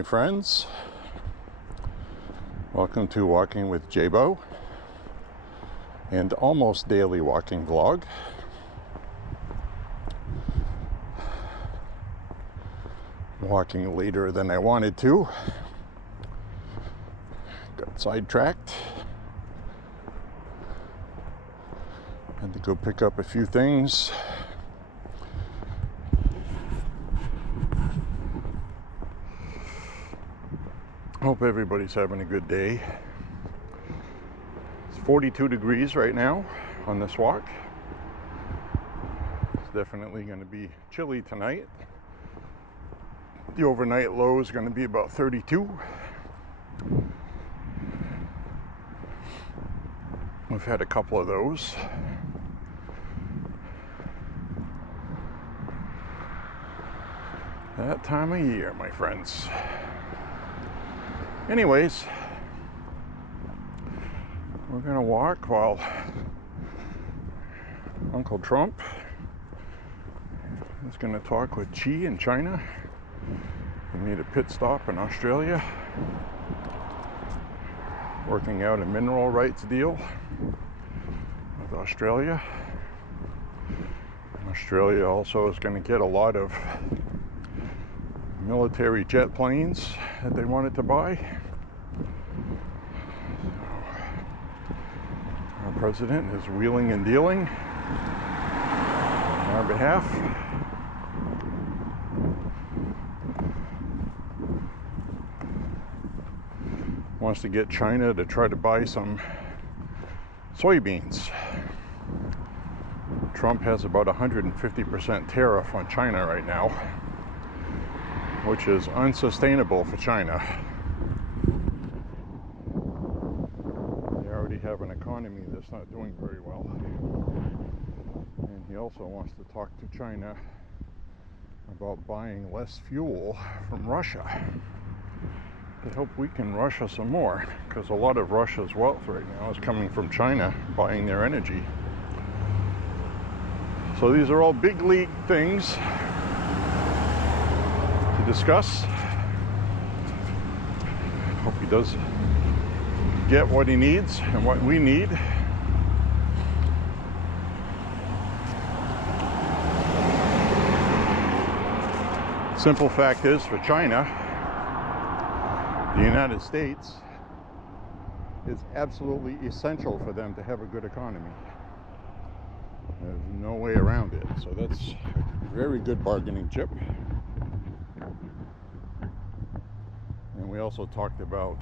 my friends. Welcome to Walking with J.Beau and almost daily walking vlog. Walking later than I wanted to. Got sidetracked. Had to go pick up a few things. Hope everybody's having a good day. It's 42 degrees right now on this walk. It's definitely going to be chilly tonight. The overnight low is going to be about 32. We've had a couple of those. That time of year, my friends. Anyways, we're gonna walk while Uncle Trump is gonna talk with Xi in China. We made a pit stop in Australia, working out a mineral rights deal with Australia. Australia also is going to get a lot of military jet planes that they wanted to buy. Our president is wheeling and dealing on our behalf. Wants to get China to try to buy some soybeans. Trump has about 150% tariff on China right now, which is unsustainable for China. They already have an economy that's not doing very well. And he also wants to talk to China about buying less fuel from Russia to help weaken Russia some more, because a lot of Russia's wealth right now is coming from China buying their energy. So these are all big league things to discuss. Hope he does get what he needs and what we need. Simple fact is, for China, the United States is absolutely essential for them to have a good economy. There's no way around it. So that's a very good bargaining chip. And we also talked about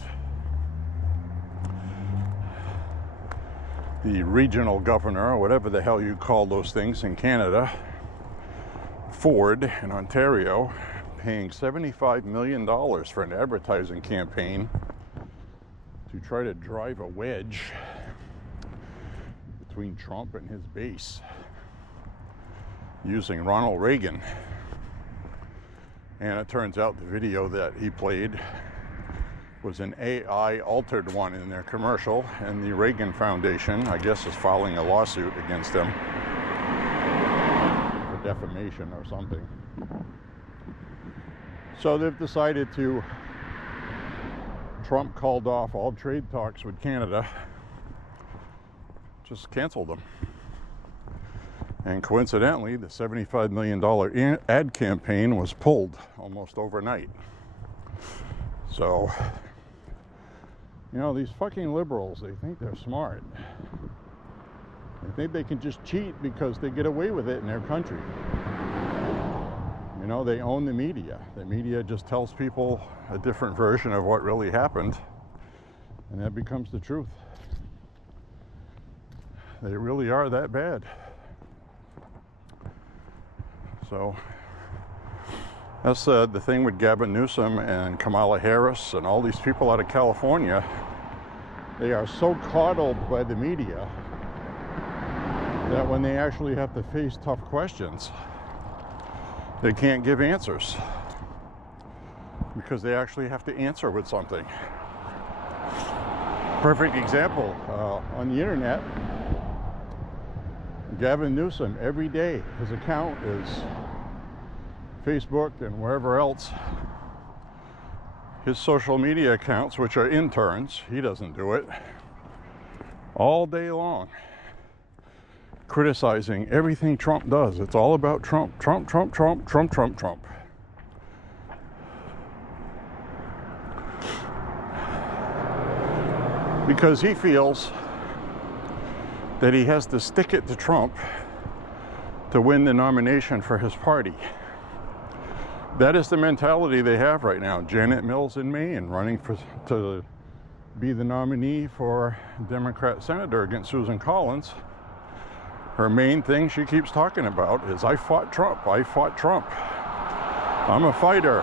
the regional governor, or whatever the hell you call those things in Canada, Ford in Ontario, paying $75 million for an advertising campaign to try to drive a wedge between Trump and his base using Ronald Reagan. And it turns out the video that he played was an AI altered one in their commercial, and the Reagan Foundation, I guess, is filing a lawsuit against them for defamation or something. So they've decided to, Trump called off all trade talks with Canada, just canceled them. And coincidentally, the $75 million ad campaign was pulled almost overnight. So, you know, these fucking liberals, they think they're smart. They think they can just cheat because they get away with it in their country. You know, they own the media. The media just tells people a different version of what really happened, and that becomes the truth. They really are that bad. So that's the thing with Gavin Newsom and Kamala Harris and all these people out of California. They are so coddled by the media that when they actually have to face tough questions, they can't give answers, because they actually have to answer with something. Perfect example, on the internet, Gavin Newsom, every day, his account is Facebook and wherever else, his social media accounts, which are interns, he doesn't do it, all day long, criticizing everything Trump does. It's all about Trump, Trump, Trump, Trump, Trump, Trump, Trump. Because he feels that he has to stick it to Trump to win the nomination for his party. That is the mentality they have right now. Janet Mills in Maine running to be the nominee for Democrat senator against Susan Collins. Her main thing she keeps talking about is, I fought Trump, I fought Trump. I'm a fighter.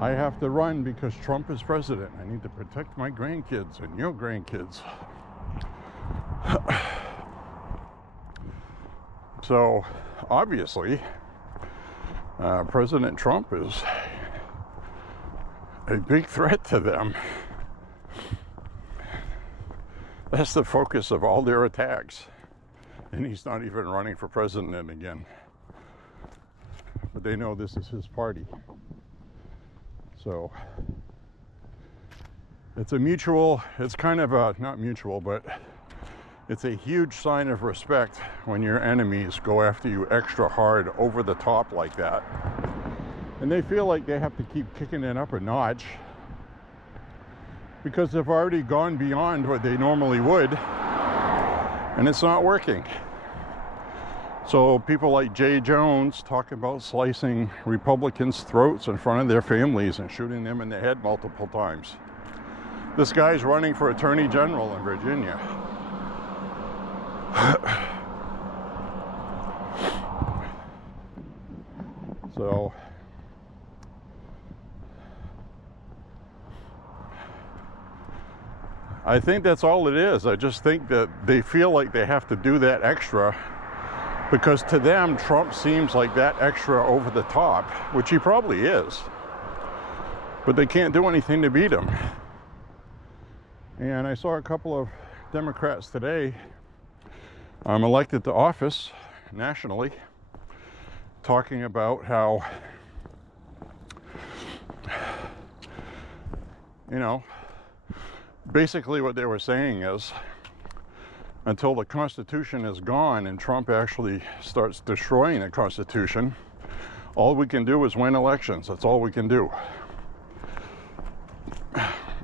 I have to run because Trump is president. I need to protect my grandkids and your grandkids. So, obviously, President Trump is a big threat to them. That's the focus of all their attacks. And he's not even running for president again. But they know this is his party. So it's kind of a, not mutual, but it's a huge sign of respect when your enemies go after you extra hard over the top like that. And they feel like they have to keep kicking it up a notch because they've already gone beyond what they normally would, and it's not working. So people like J. Jones talk about slicing Republicans' throats in front of their families and shooting them in the head multiple times. This guy's running for Attorney General in Virginia. So I think that's all it is. I just think that they feel like they have to do that extra because to them, Trump seems like that extra over the top, which he probably is. But they can't do anything to beat him. And I saw a couple of Democrats today elected to office nationally talking about how, basically what they were saying is, until the Constitution is gone and Trump actually starts destroying the Constitution, all we can do is win elections. That's all we can do.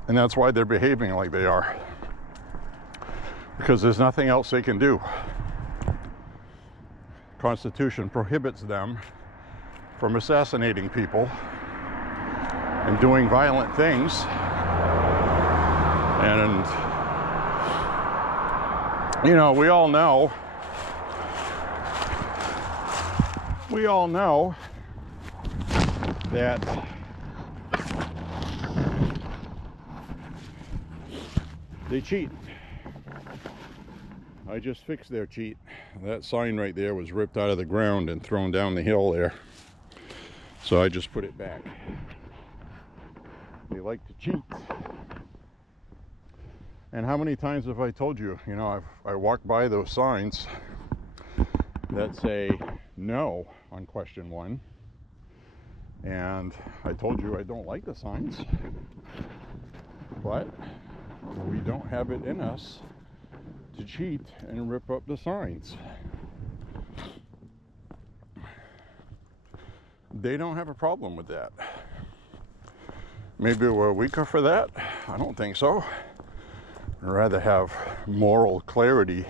And that's why they're behaving like they are. Because there's nothing else they can do. Constitution prohibits them from assassinating people and doing violent things. And we all know that they cheat. I just fixed their cheat. That sign right there was ripped out of the ground and thrown down the hill there. So I just put it back. They like to cheat. And how many times have I told you, I walk by those signs that say no on question 1. And I told you I don't like the signs. But we don't have it in us to cheat and rip up the signs. They don't have a problem with that. Maybe we're weaker for that? I don't think so. I'd rather have moral clarity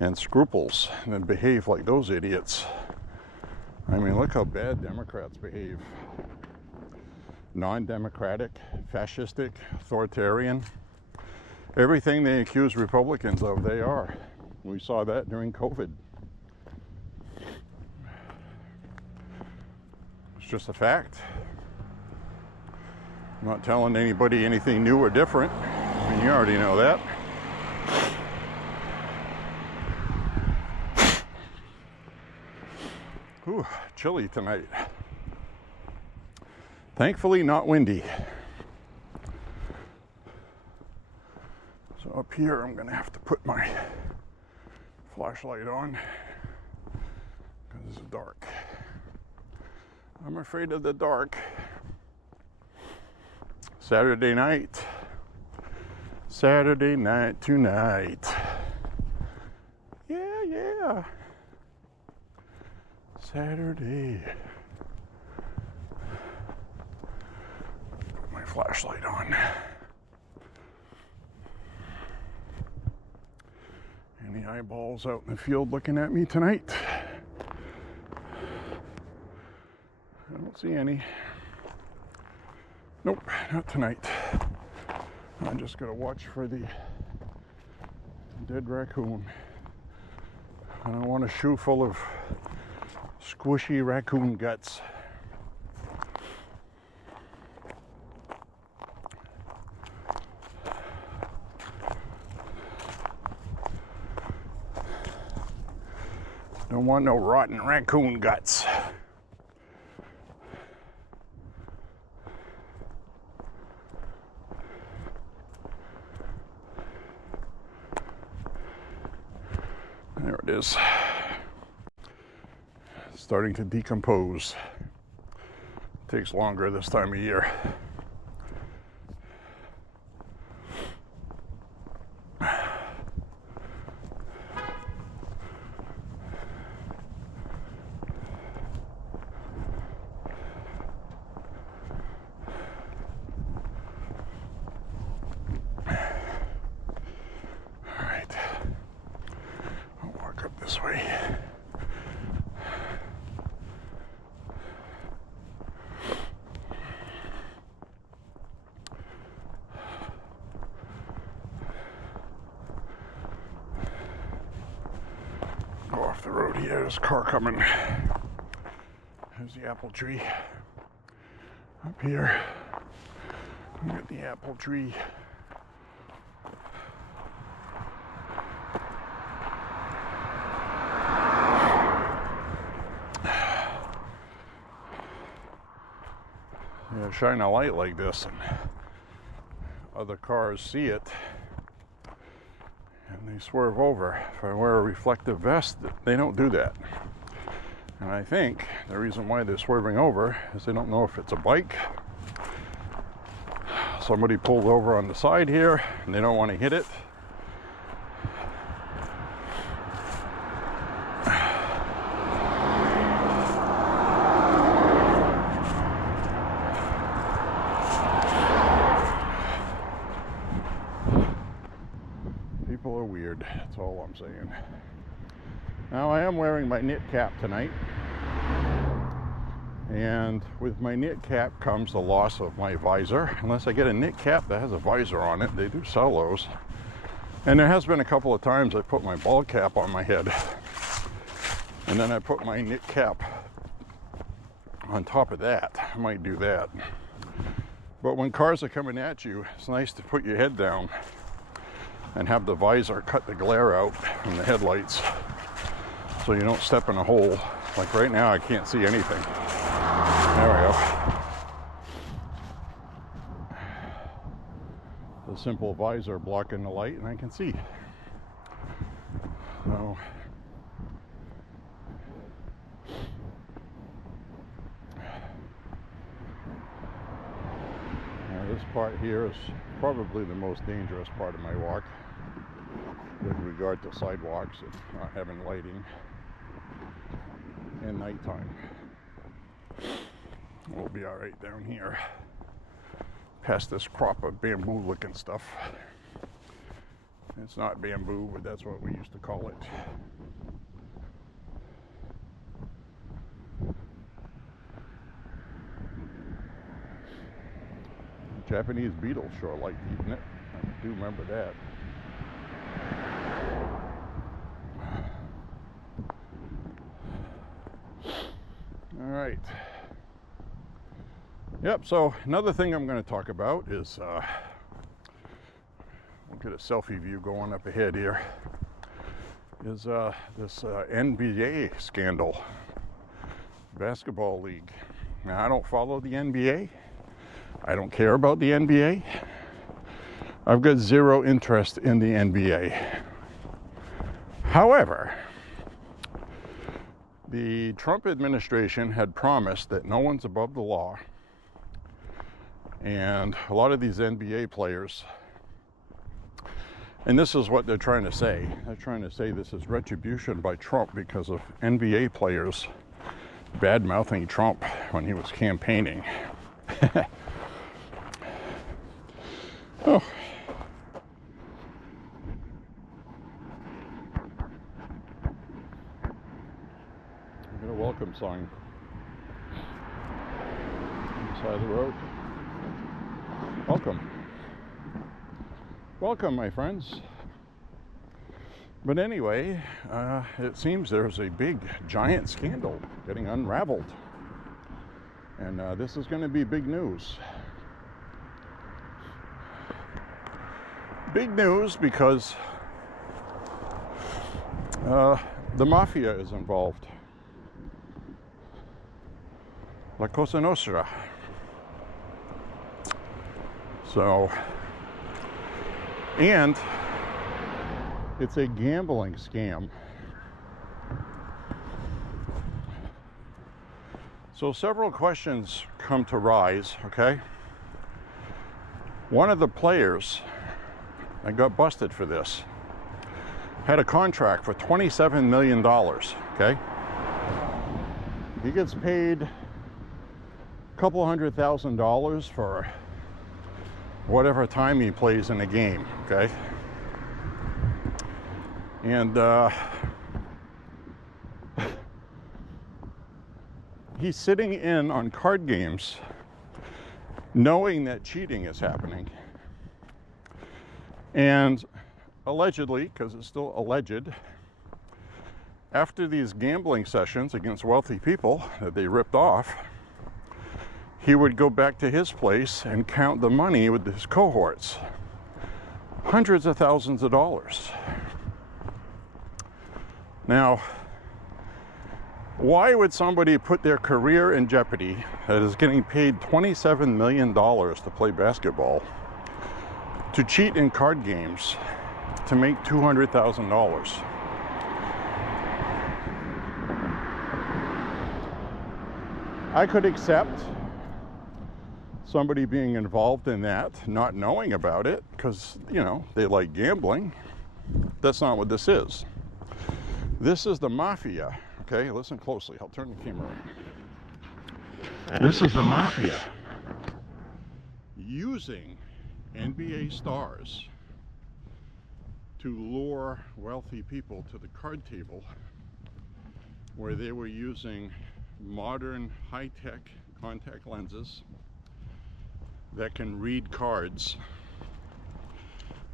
and scruples than behave like those idiots. I mean, look how bad Democrats behave. Non-democratic, fascistic, authoritarian. Everything they accuse Republicans of, they are. We saw that during COVID. It's just a fact. I'm not telling anybody anything new or different. I mean, you already know that. Ooh, chilly tonight. Thankfully not windy. So up here I'm gonna have to put my flashlight on because it's dark. I'm afraid of the dark. Saturday night. Saturday night tonight. Yeah. Saturday. Put my flashlight on. Any eyeballs out in the field looking at me tonight? I don't see any. Nope, not tonight. I'm just gonna watch for the dead raccoon. I don't want a shoe full of squishy raccoon guts. Don't want no rotten raccoon guts. There it is. Starting to decompose. Takes longer this time of year. This way. Go off the road here. There's a car coming. There's the apple tree. Up here. Look at the apple tree. Shine a light like this and other cars see it and they swerve over. If I wear a reflective vest, they don't do that. And I think the reason why they're swerving over is they don't know if it's a bike. Somebody pulled over on the side here and they don't want to hit it. People are weird, that's all I'm saying. Now I am wearing my knit cap tonight. And with my knit cap comes the loss of my visor. Unless I get a knit cap that has a visor on it, they do sell those. And there has been a couple of times I put my ball cap on my head. And then I put my knit cap on top of that. I might do that. But when cars are coming at you, it's nice to put your head down and have the visor cut the glare out from the headlights so you don't step in a hole. Like right now I can't see anything. There we go. The simple visor blocking the light and I can see. So now this part here is probably the most dangerous part of my walk with regard to sidewalks and not having lighting in nighttime. We'll be all right down here past this crop of bamboo looking stuff. It's not bamboo, but that's what we used to call it. Japanese beetles sure like eating it. I do remember that. All right. Yep, so another thing I'm going to talk about is, we'll get a selfie view going up ahead here, is this NBA scandal, basketball league. Now, I don't follow the NBA. I don't care about the NBA. I've got zero interest in the NBA. However, the Trump administration had promised that no one's above the law And a lot of these NBA players, and this is what they're trying to say. They're trying to say this is retribution by Trump because of NBA players bad-mouthing Trump when he was campaigning. Oh. I got a welcome sign on the side of the road. Welcome. Welcome, my friends. But anyway, it seems there's a big, giant scandal getting unraveled. And this is going to be big news. Big news because the mafia is involved. La Cosa Nostra. So, and it's a gambling scam. So several questions come to rise, okay? One of the players that got busted for this had a contract for $27 million, okay? He gets paid a couple $100,000 for whatever time he plays in a game, okay? And he's sitting in on card games knowing that cheating is happening. And allegedly, because it's still alleged, after these gambling sessions against wealthy people that they ripped off, he would go back to his place and count the money with his cohorts. Hundreds of thousands of dollars. Now, why would somebody put their career in jeopardy that is getting paid $27 million to play basketball to cheat in card games to make $200,000? I could accept somebody being involved in that, not knowing about it, because, you know, they like gambling. That's not what this is. This is the mafia, okay? Listen closely. I'll turn the camera on. This is the mafia using NBA stars to lure wealthy people to the card table where they were using modern high-tech contact lenses that can read cards.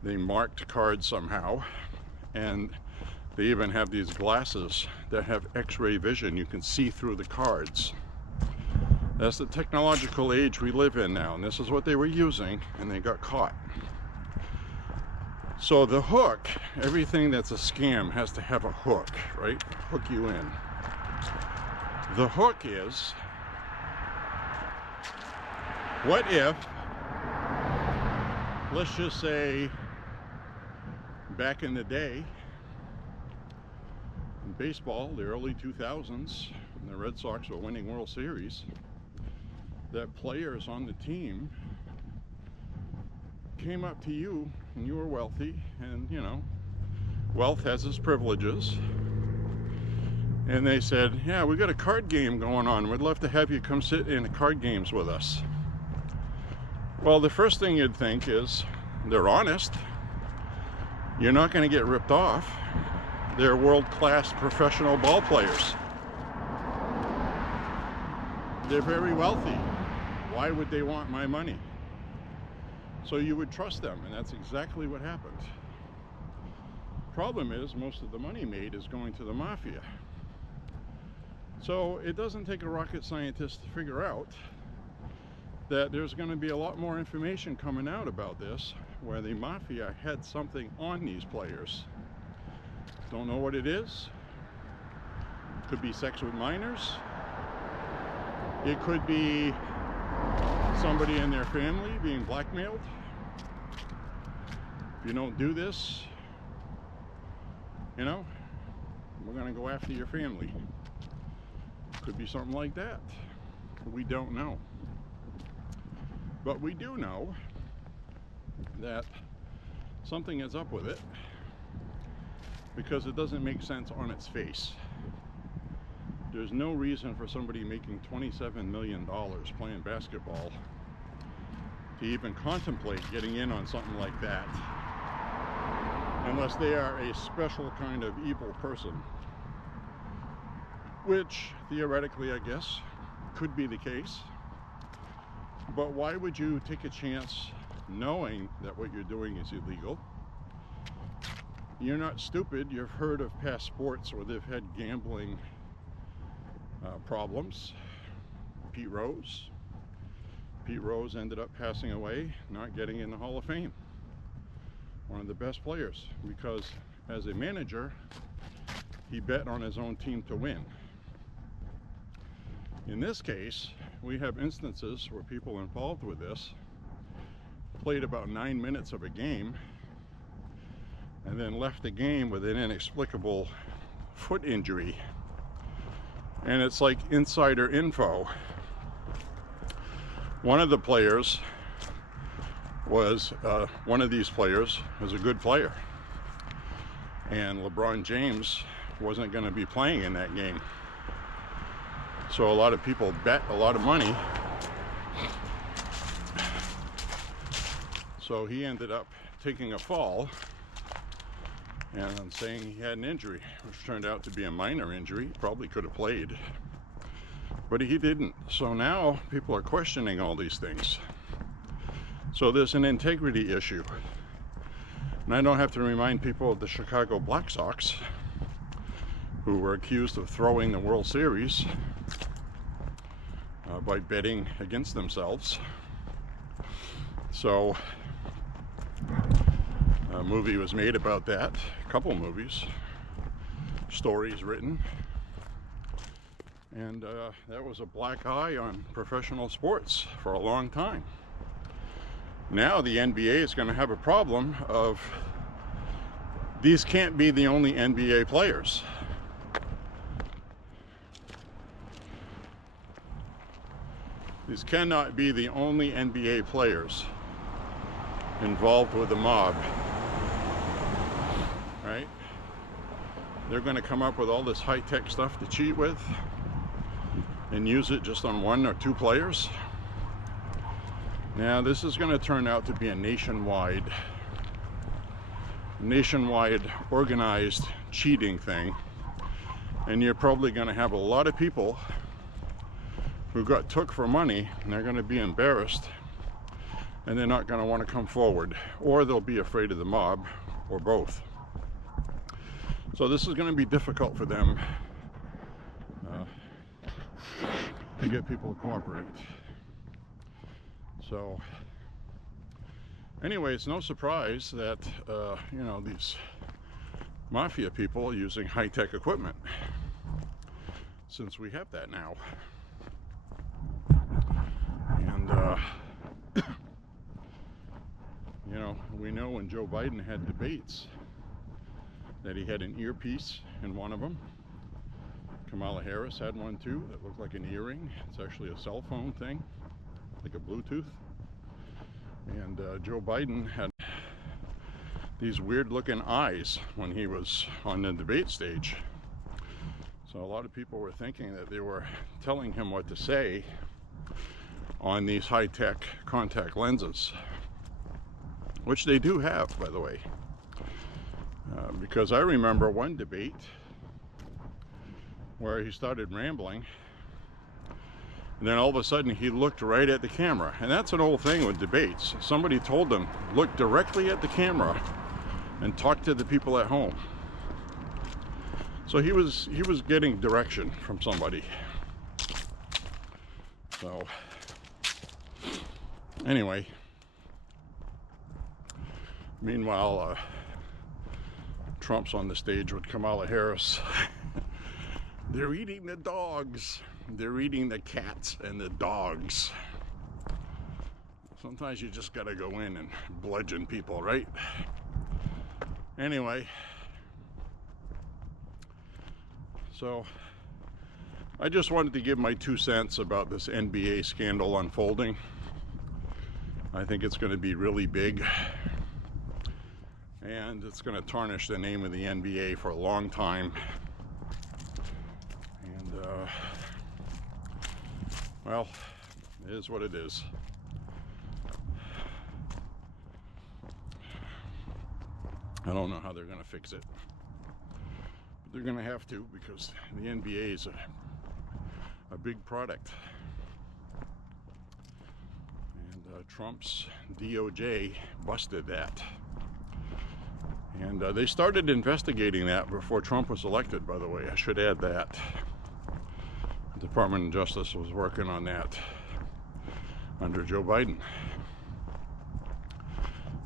They marked cards somehow, and they even have these glasses that have X-ray vision. You can see through the cards. That's the technological age we live in now, and this is what they were using, and they got caught. So the hook, everything that's a scam has to have a hook, right? Hook you in. The hook is, what if, let's just say, back in the day, in baseball, the early 2000s, when the Red Sox were winning World Series, that players on the team came up to you, and you were wealthy, and, you know, wealth has its privileges, and they said, yeah, we got a card game going on. We'd love to have you come sit in the card games with us. Well, the first thing you'd think is, they're honest. You're not going to get ripped off. They're world-class professional ball players. They're very wealthy. Why would they want my money? So you would trust them, and that's exactly what happened. Problem is, most of the money made is going to the mafia. So it doesn't take a rocket scientist to figure out that there's going to be a lot more information coming out about this, where the mafia had something on these players. Don't know what it is. Could be sex with minors. It could be somebody in their family being blackmailed. If you don't do this, you know, we're going to go after your family. Could be something like that. We don't know. But we do know that something is up with it, because it doesn't make sense on its face. There's no reason for somebody making $27 million playing basketball to even contemplate getting in on something like that, unless they are a special kind of evil person, which theoretically, I guess, could be the case. But why would you take a chance knowing that what you're doing is illegal? You're not stupid. You've heard of past sports where they've had gambling problems. Pete Rose ended up passing away, not getting in the Hall of Fame. One of the best players, because as a manager, he bet on his own team to win. In this case, we have instances where people involved with this played about 9 minutes of a game and then left the game with an inexplicable foot injury. And it's like insider info. One of these players was a good player, and LeBron James wasn't going to be playing in that game. So a lot of people bet a lot of money. So he ended up taking a fall and saying he had an injury, which turned out to be a minor injury. Probably could have played, but he didn't. So now people are questioning all these things. So there's an integrity issue. And I don't have to remind people of the Chicago Black Sox, who were accused of throwing the World Series by betting against themselves. So a movie was made about that, a couple movies, stories written, and that was a black eye on professional sports for a long time. Now the NBA is going to have a problem of, these can't be the only NBA players. These cannot be the only NBA players involved with the mob, right? They're going to come up with all this high-tech stuff to cheat with and use it just on 1 or 2 players. Now this is going to turn out to be a nationwide organized cheating thing, and you're probably going to have a lot of people who got took for money, and they're going to be embarrassed, and they're not going to want to come forward, or they'll be afraid of the mob, or both. So this is going to be difficult for them to get people to cooperate. So anyway, it's no surprise that you know, these mafia people are using high-tech equipment, since we have that now. And you know, we know when Joe Biden had debates that he had an earpiece in one of them. Kamala Harris had one too that looked like an earring. It's actually a cell phone thing, like a Bluetooth. And Joe Biden had these weird looking eyes when he was on the debate stage. So a lot of people were thinking that they were telling him what to say on these high-tech contact lenses, which they do have, by the way. Because I remember one debate where he started rambling, and then all of a sudden he looked right at the camera. And that's an old thing with debates. Somebody told him, look directly at the camera and talk to the people at home. So he was getting direction from somebody. So anyway, meanwhile, Trump's on the stage with Kamala Harris. They're eating the dogs. They're eating the cats and the dogs. Sometimes you just gotta go in and bludgeon people, right? Anyway, so I just wanted to give my 2 cents about this NBA scandal unfolding. I think it's going to be really big, and it's going to tarnish the name of the NBA for a long time. And well, it is what it is. I don't know how they're going to fix it, but they're going to have to, because the NBA is a big product. And Trump's DOJ busted that. And they started investigating that before Trump was elected, by the way. I should add that. The Department of Justice was working on that under Joe Biden.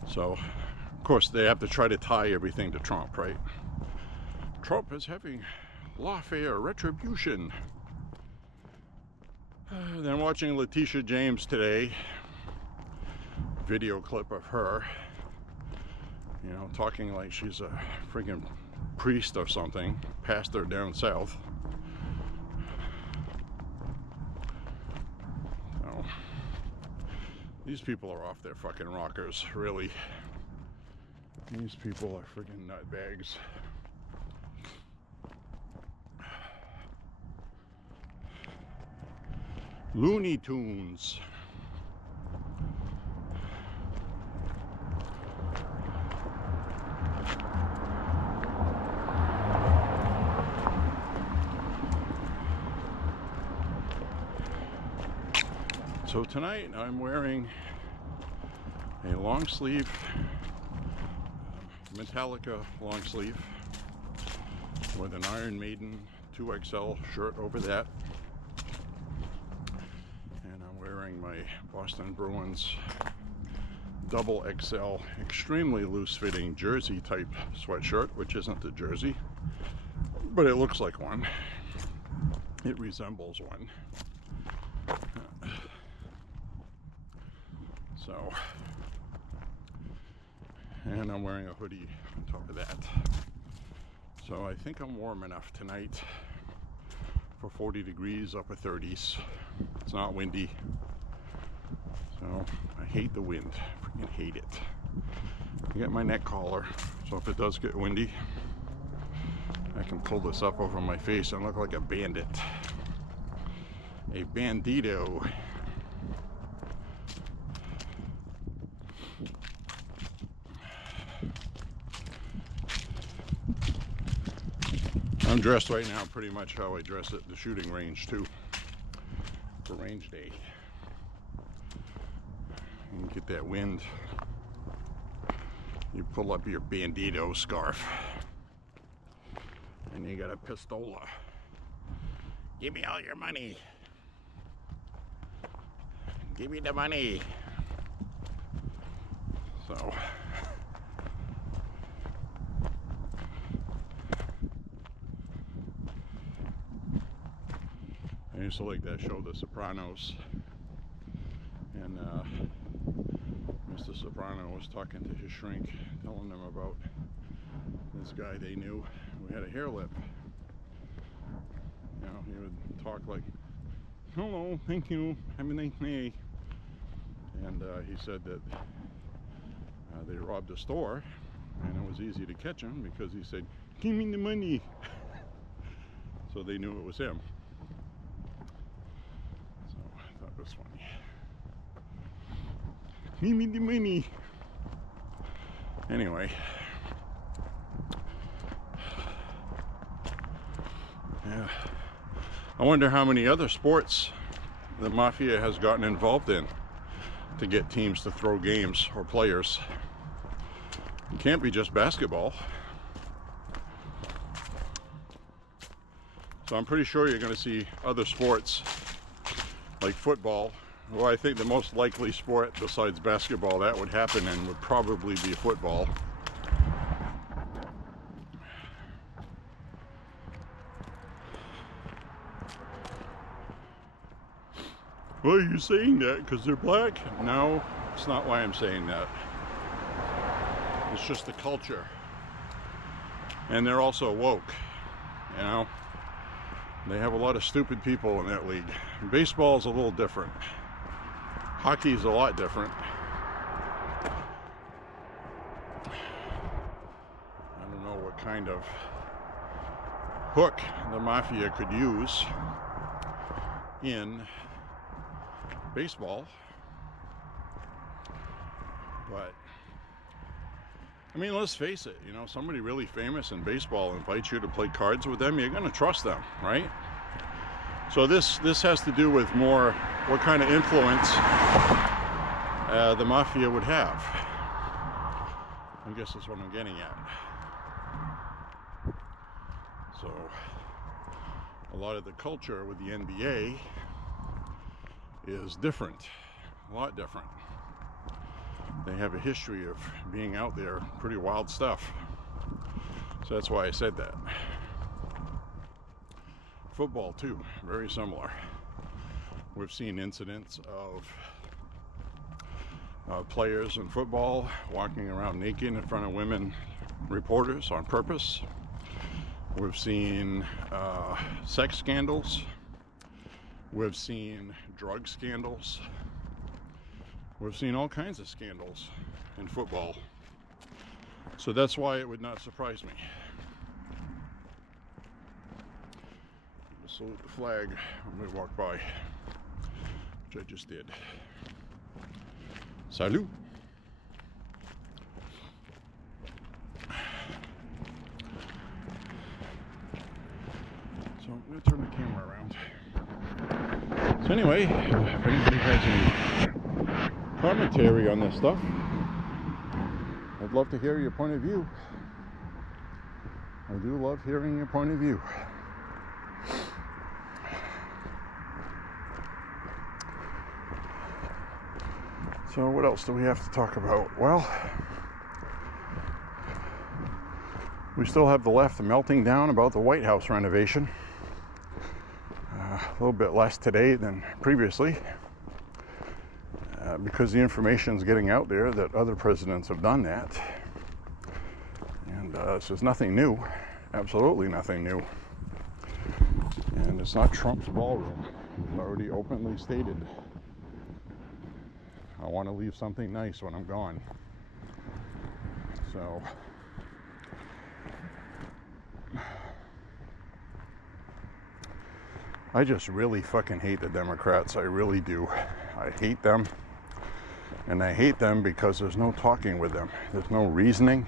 So, of course, they have to try to tie everything to Trump, right? Trump is having lawfare retribution. Then watching Letitia James today, video clip of her, you know, talking like she's a freaking priest or something, pastor down south. So, these people are off their fucking rockers, really. These people are freaking nutbags. Looney Tunes. So tonight I'm wearing a long sleeve Metallica long sleeve with an Iron Maiden 2XL shirt over that, and I'm wearing my Boston Bruins double XL extremely loose fitting jersey type sweatshirt, which isn't a jersey, but it looks like one. It resembles one. So, and I'm wearing a hoodie on top of that. So I think I'm warm enough tonight for 40 degrees, upper 30s. It's not windy. So I hate the wind. Freaking hate it. I got my neck collar, so if it does get windy, I can pull this up over my face and look like a bandit. A bandito. I'm dressed right now pretty much how I dress at the shooting range too, for range day. You get that wind, you pull up your bandito scarf, and you got a pistola. Give me all your money. Give me the money. So I used to like that show, The Sopranos, and Mr. Soprano was talking to his shrink, telling them about this guy they knew who had a hair lip. You know, he would talk like, "Hello, thank you, have a nice day." And he said that they robbed a store, and it was easy to catch him because he said, "Give me the money." So they knew it was him. It was funny. Give me the money. Anyway, yeah. I wonder how many other sports the mafia has gotten involved in to get teams to throw games or players. It can't be just basketball. So I'm pretty sure you're going to see other sports like football. Well, I think the most likely sport besides basketball that would happen in would probably be football. Well, are you saying that because they're black? No, it's not why I'm saying that. It's just the culture. And they're also woke, you know? They have a lot of stupid people in that league. Baseball is a little different. Hockey is a lot different. kind of hook the mafia could use in baseball. But I mean, let's face it, you know, somebody really famous in baseball invites you to play cards with them, you're going to trust them, right? So this has to do with more what kind of influence the mafia would have. I guess that's what I'm getting at. So a lot of the culture with the NBA is different, a lot different. They have a history of being out there, pretty wild stuff. So that's why I said that. Football too, very similar. We've seen incidents of players in football walking around naked in front of women reporters on purpose. We've seen sex scandals. We've seen drug scandals. We've seen all kinds of scandals in football. So that's why it would not surprise me. Salute the flag when we walk by, which I just did. Salut! So I'm going to turn the camera around. So anyway, if anybody has any commentary on this stuff, I'd love to hear your point of view. I do love hearing your point of view. So what else do we have to talk about? Well, we still have the left melting down about the White House renovation. A little bit less today than previously, because the information is getting out there that other presidents have done that. And this is nothing new, absolutely nothing new. And it's not Trump's ballroom. It's already openly stated. I want to leave something nice when I'm gone. So I just really fucking hate the Democrats. I really do. I hate them. And I hate them because there's no talking with them. There's no reasoning.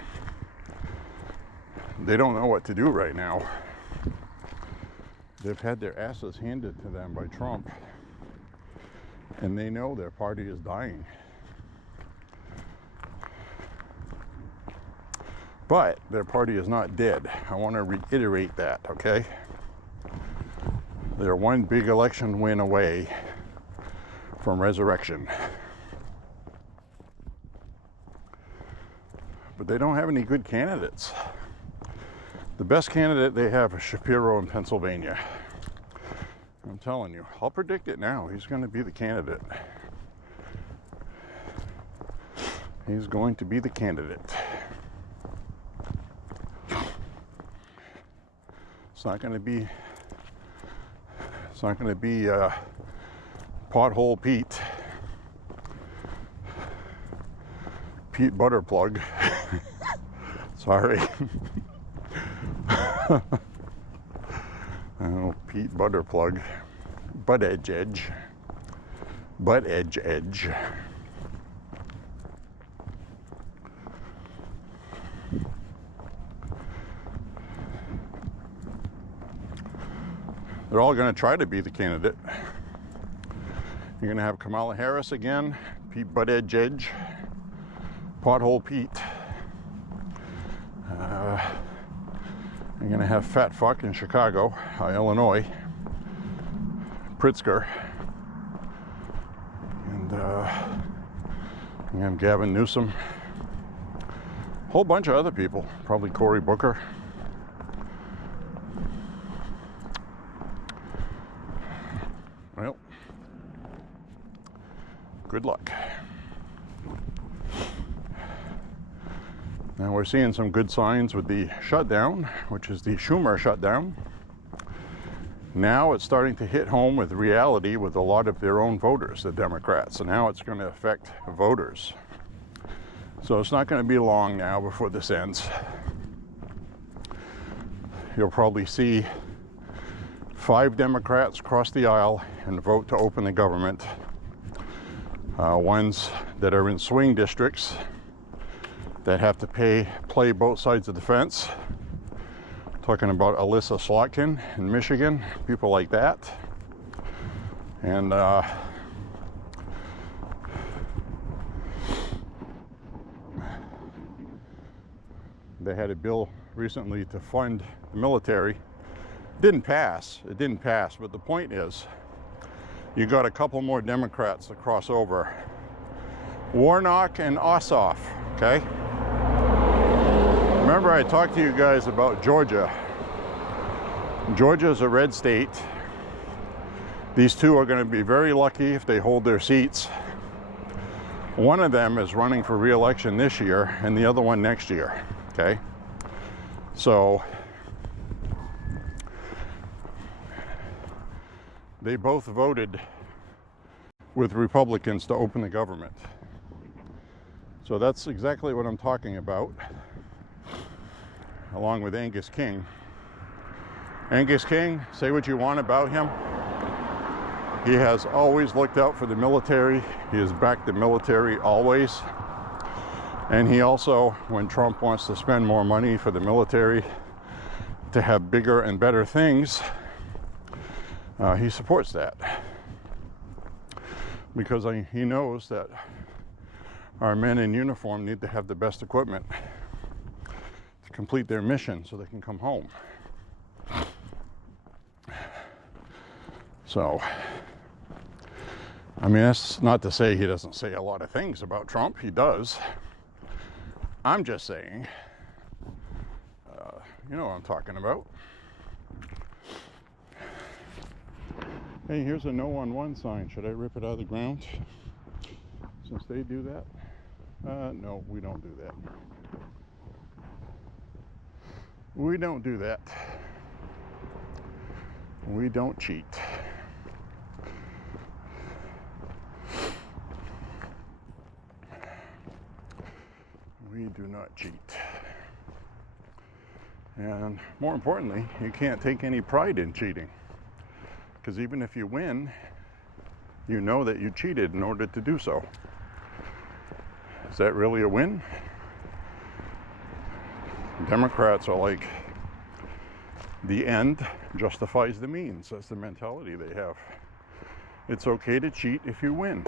They don't know what to do right now. They've had their asses handed to them by Trump. And they know their party is dying. But their party is not dead. I want to reiterate that, okay? They're one big election win away from resurrection. But they don't have any good candidates. The best candidate they have is Shapiro in Pennsylvania. I'm telling you, I'll predict it now. He's going to be the candidate. He's going to be the candidate. It's not going to be Pothole Pete. Pete Butterplug. Sorry. Oh, Pete Butterplug. Butt edge. Butt edge. They're all going to try to be the candidate. You're going to have Kamala Harris again, Pete Butt edge, Pothole Pete. You're going to have Fat Fuck in Chicago, Illinois, Pritzker, and you're going to have Gavin Newsom, a whole bunch of other people, probably Cory Booker. Well, good luck. Now we're seeing some good signs with the shutdown, which is the Schumer shutdown. Now it's starting to hit home with reality with a lot of their own voters, the Democrats. So now it's going to affect voters. So it's not going to be long now before this ends. you'll probably see 5 Democrats cross the aisle and vote to open the government. Ones that are in swing districts that have to play both sides of the fence. Talking about Alyssa Slotkin in Michigan, people like that. And they had a bill recently to fund the military. Didn't pass, but the point is, you got a couple more Democrats to cross over. Warnock and Ossoff, okay? Remember I talked to you guys about Georgia. Georgia's a red state. These two are going to be very lucky if they hold their seats. One of them is running for re-election this year and the other one next year, okay? So they both voted with Republicans to open the government. So that's exactly what I'm talking about, along with Angus King. Angus King, say what you want about him. He has always looked out for the military. He has backed the military always. And he also, when Trump wants to spend more money for the military to have bigger and better things, he supports that. Because he knows that our men in uniform need to have the best equipment to complete their mission so they can come home. So, I mean, that's not to say he doesn't say a lot of things about Trump. He does. I'm just saying, you know what I'm talking about. Hey, here's a no on one sign. Should I rip it out of the ground? Since they do that? No, we don't do that. We don't do that. We don't cheat. We do not cheat. And more importantly, you can't take any pride in cheating. Because even if you win, you know that you cheated in order to do so. Is that really a win? Democrats are like, the end justifies the means. That's the mentality they have. It's okay to cheat if you win.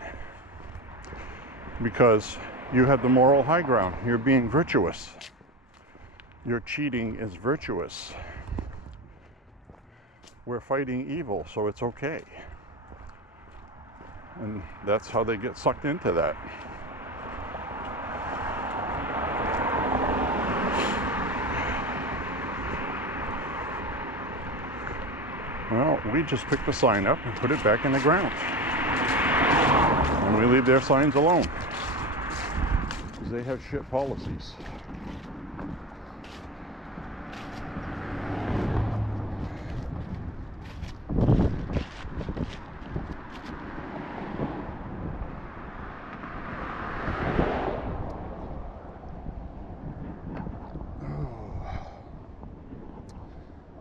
Because you have the moral high ground. You're being virtuous. Your cheating is virtuous. We're fighting evil, so it's okay. And that's how they get sucked into that. Well, we just pick the sign up and put it back in the ground. And we leave their signs alone. Because they have shit policies.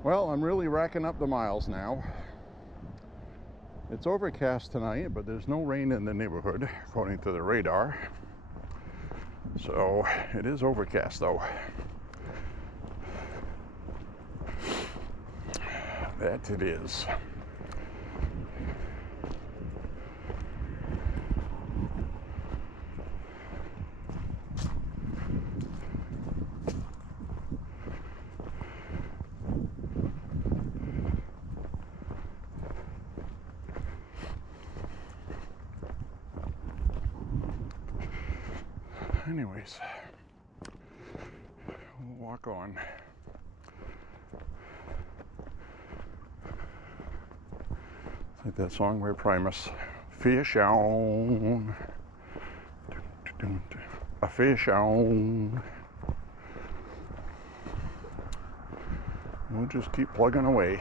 Well, I'm really racking up the miles now. It's overcast tonight, but there's no rain in the neighborhood, according to the radar. So, it is overcast though. That it is. Anyways, we'll walk on. It's like that song by Primus. Fish on. A fish on. We'll just keep plugging away.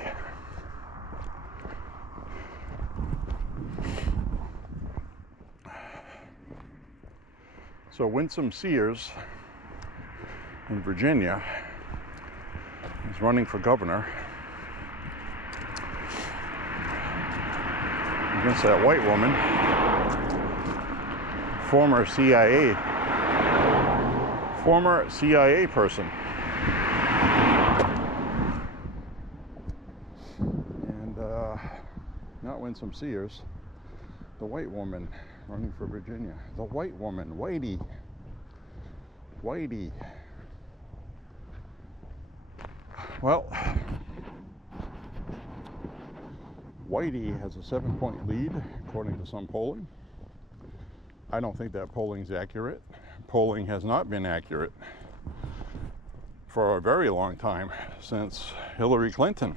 So Winsome Sears in Virginia is running for governor against that white woman, former CIA person. And not Winsome Sears, the white woman running for Virginia. The white woman, Whitey. Well, Whitey has a 7-point lead, according to some polling. I don't think that polling's accurate. Polling has not been accurate for a very long time, since Hillary Clinton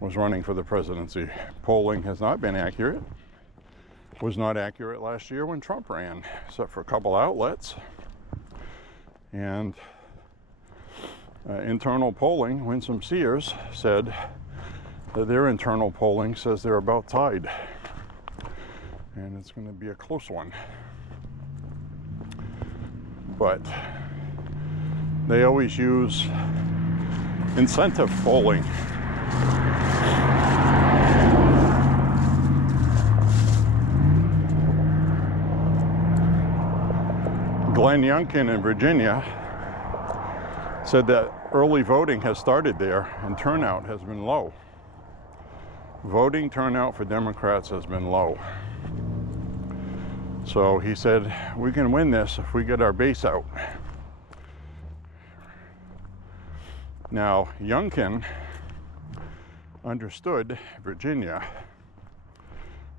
was running for the presidency. Polling has not been accurate. Was not accurate last year when Trump ran, except for a couple outlets. And internal polling, Winsome Sears said that their internal polling says they're about tied. And it's going to be a close one. But they always use incentive polling. Glenn Youngkin in Virginia said that early voting has started there and turnout has been low. Voting turnout for Democrats has been low. So he said, we can win this if we get our base out. Now, Youngkin understood Virginia.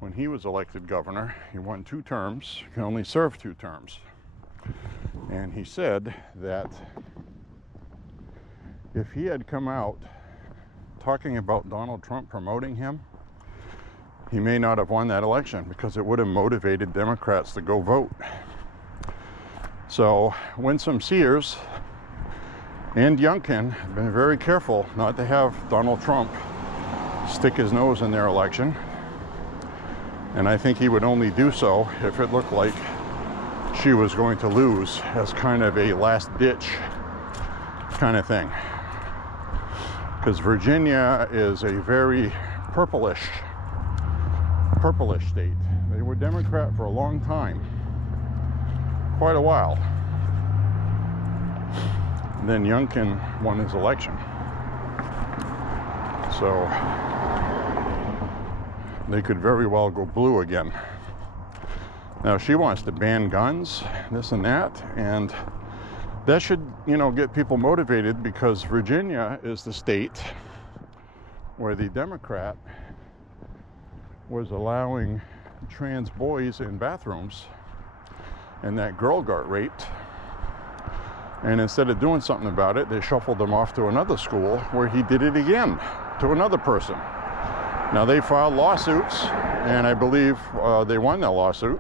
When he was elected governor, he won 2 terms. He can only serve 2 terms. And he said that if he had come out talking about Donald Trump promoting him, he may not have won that election, because it would have motivated Democrats to go vote. So Winsome Sears and Youngkin have been very careful not to have Donald Trump stick his nose in their election. And I think he would only do so if it looked like she was going to lose, as kind of a last-ditch kind of thing. Because Virginia is a very purplish state. They were Democrat for a long time, quite a while. And then Youngkin won his election. So they could very well go blue again. Now, she wants to ban guns, this and that, and that should, get people motivated, because Virginia is the state where the Democrat was allowing trans boys in bathrooms, and that girl got raped. And instead of doing something about it, they shuffled him off to another school where he did it again to another person. Now, they filed lawsuits, and I believe they won that lawsuit.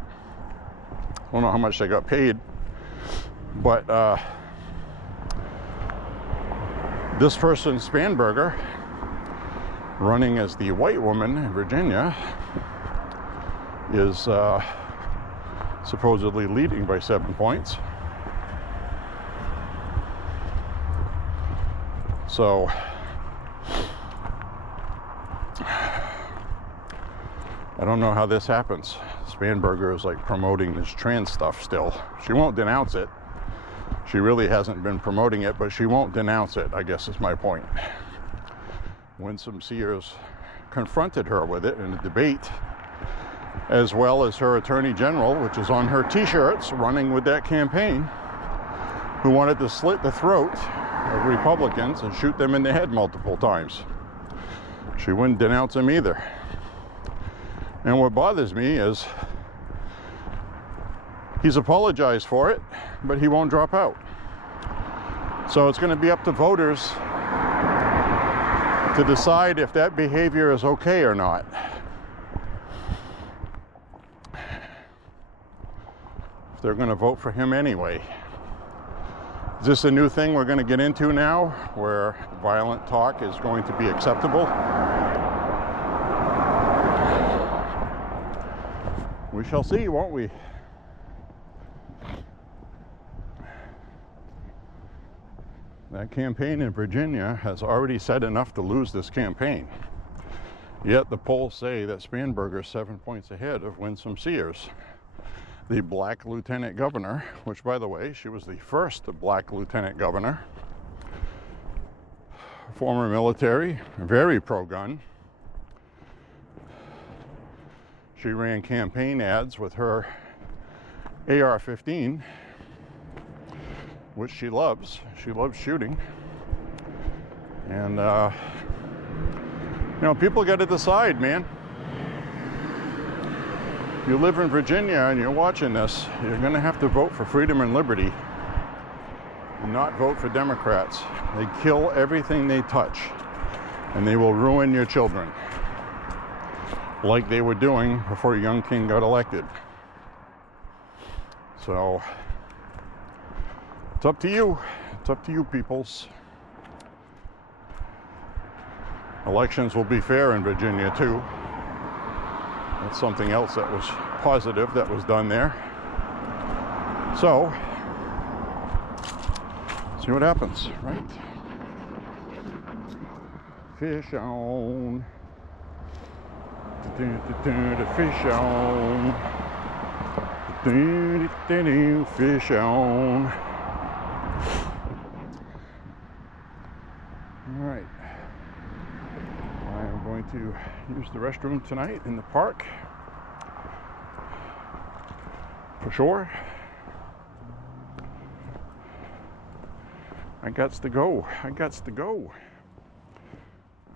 I don't know how much they got paid, but this person, Spanberger, running as the white woman in Virginia, is supposedly leading by 7 points. So I don't know how this happens. Spanberger is like promoting this trans stuff still. She won't denounce it. She really hasn't been promoting it, but she won't denounce it, I guess is my point. Winsome Sears confronted her with it in a debate, as well as her attorney general, which is on her t-shirts, running with that campaign, who wanted to slit the throat of Republicans and shoot them in the head multiple times. She wouldn't denounce him either. And what bothers me is he's apologized for it, but he won't drop out. So it's going to be up to voters to decide if that behavior is okay or not. If they're going to vote for him anyway. Is this a new thing we're going to get into now, where violent talk is going to be acceptable? We shall see, won't we? that campaign in Virginia has already said enough to lose this campaign. Yet the polls say that Spanberger's 7 points ahead of Winsome Sears, the black lieutenant governor, which, by the way, she was the first black lieutenant governor, former military, very pro-gun. She ran campaign ads with her AR-15, which she loves. She loves shooting. And, you know, people got to decide, man. If you live in Virginia and you're watching this, you're going to have to vote for freedom and liberty and not vote for Democrats. They kill everything they touch, and they will ruin your children, like they were doing before Young King got elected. So it's up to you. It's up to you, peoples. Elections will be fair in Virginia too. That's something else that was positive that was done there. So see what happens, right? Fish on. The fish on. Fish on. All right. I am going to use the restroom tonight in the park. For sure. I gots to go. I gots to go.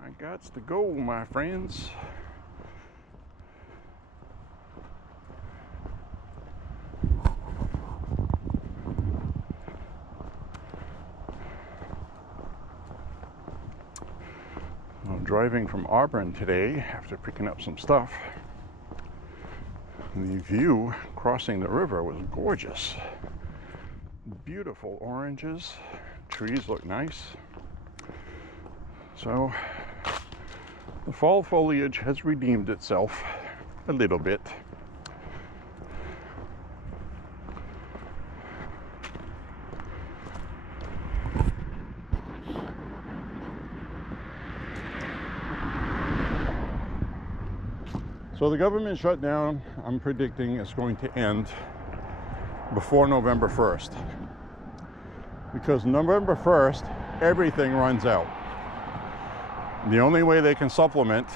I gots to go, my friends. I'm driving from Auburn today after picking up some stuff. The view crossing the river was gorgeous. Beautiful oranges. Trees look nice. So the fall foliage has redeemed itself a little bit. So the government shutdown, I'm predicting, is going to end before November 1st. Because November 1st, everything runs out. The only way they can supplement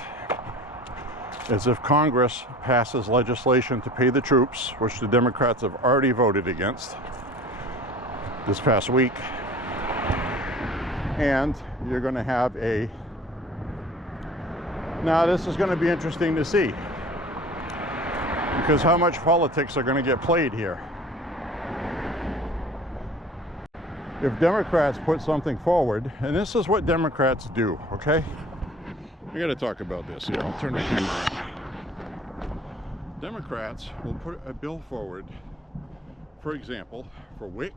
is if Congress passes legislation to pay the troops, which the Democrats have already voted against this past week. And you're going to have a... Now, this is going to be interesting to see, because how much politics are going to get played here. If Democrats put something forward, and this is what Democrats do, okay? I got to talk about this here. I'll turn the camera on. Democrats will put a bill forward, for example, for WIC,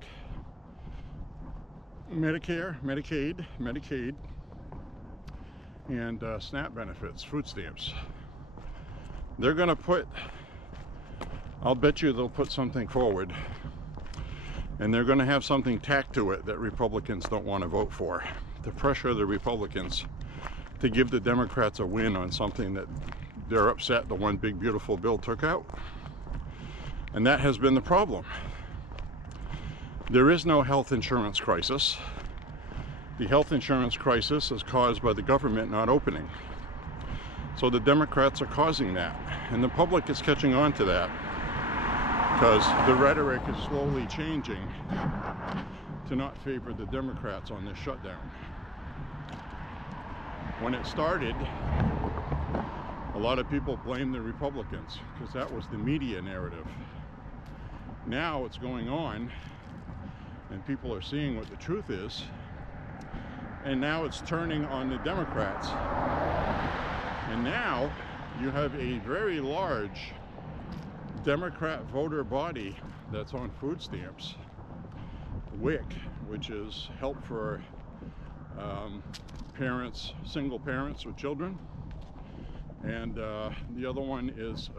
Medicare, Medicaid, and SNAP benefits, food stamps. They're going to put, I'll bet you they'll put something forward, and they're going to have something tacked to it that Republicans don't want to vote for, to pressure the Republicans to give the Democrats a win on something that they're upset the one big beautiful bill took out. And that has been the problem. There is no health insurance crisis. The health insurance crisis is caused by the government not opening. So the Democrats are causing that, and the public is catching on to that, because the rhetoric is slowly changing to not favor the Democrats on this shutdown. When it started, a lot of people blamed the Republicans because that was the media narrative. Now it's going on, and people are seeing what the truth is, and now it's turning on the Democrats. And now you have a very large Democrat voter body that's on food stamps. WIC, which is help for parents, single parents with children, and the other one is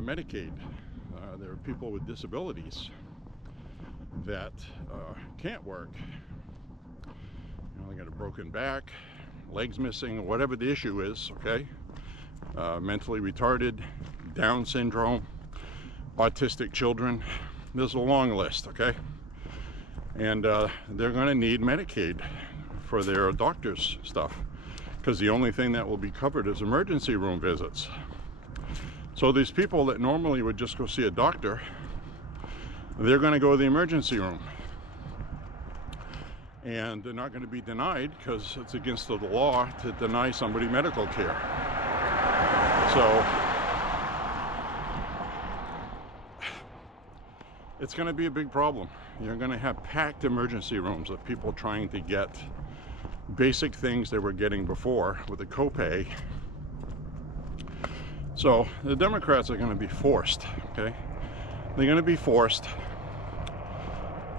Medicaid. There are people with disabilities. that can't work. You know, they got a broken back, legs missing, whatever the issue is, okay? Mentally retarded, Down syndrome, autistic children. There's a long list, okay? And they're going to need Medicaid for their doctor's stuff, because the only thing that will be covered is emergency room visits. So these people that normally would just go see a doctor, they're going to go to the emergency room. And they're not going to be denied, because it's against the law to deny somebody medical care. So it's going to be a big problem. You're going to have packed emergency rooms of people trying to get basic things they were getting before with a copay. So the Democrats are going to be forced, okay? They're going to be forced.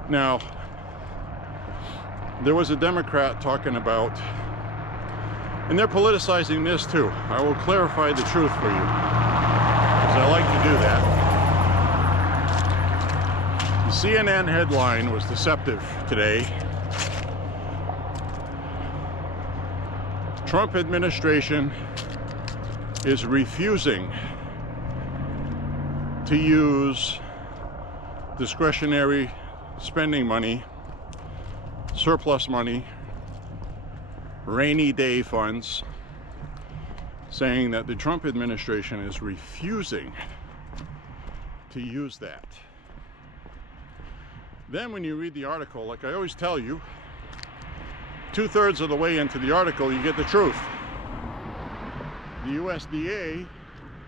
Now, there was a Democrat talking about, and they're politicizing this too. I will clarify the truth for you, because I like to do that. The CNN headline was deceptive today. The Trump administration is refusing to use discretionary spending money, surplus money, rainy day funds, saying that the Trump administration is refusing to use that. Then when you read the article, like I always tell you, 2/3 of the way into the article you get the truth. The USDA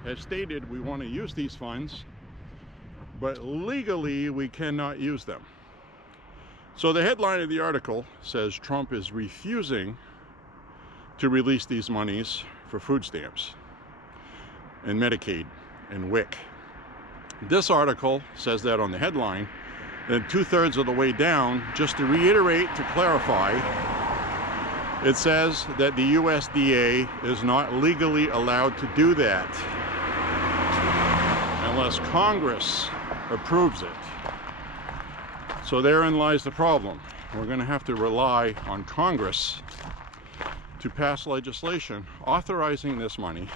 has stated we want to use these funds, but legally we cannot use them. So the headline of the article says Trump is refusing to release these monies for food stamps and Medicaid and WIC. This article says that on the headline. Then 2/3 of the way down, just to reiterate, to clarify, it says that the USDA is not legally allowed to do that unless Congress approves it. So therein lies the problem. We're going to have to rely on Congress to pass legislation authorizing this money.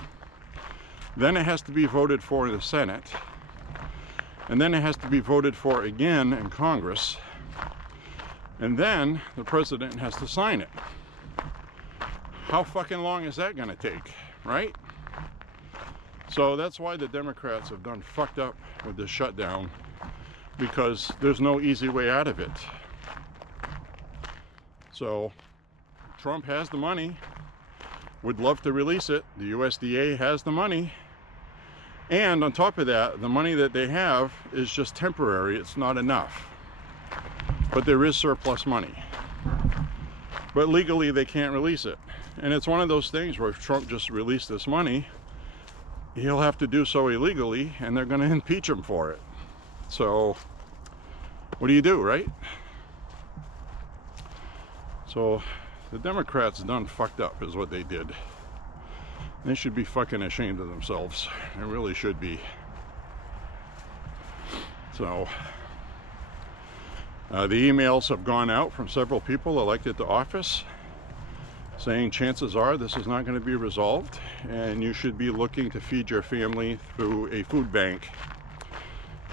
Then it has to be voted for in the Senate. And then it has to be voted for again in Congress. And then the president has to sign it. How fucking long is that going to take, right? So that's why the Democrats have done fucked up with this shutdown, because there's no easy way out of it. So Trump has the money, would love to release it. The USDA has the money. And on top of that, the money that they have is just temporary. It's not enough. But there is surplus money. But legally, they can't release it. And it's one of those things where if Trump just released this money, he'll have to do so illegally, and they're going to impeach him for it. So what do you do, right? So the Democrats done fucked up is what they did. They should be fucking ashamed of themselves. They really should be. So the emails have gone out from several people elected to office saying chances are this is not going to be resolved, and you should be looking to feed your family through a food bank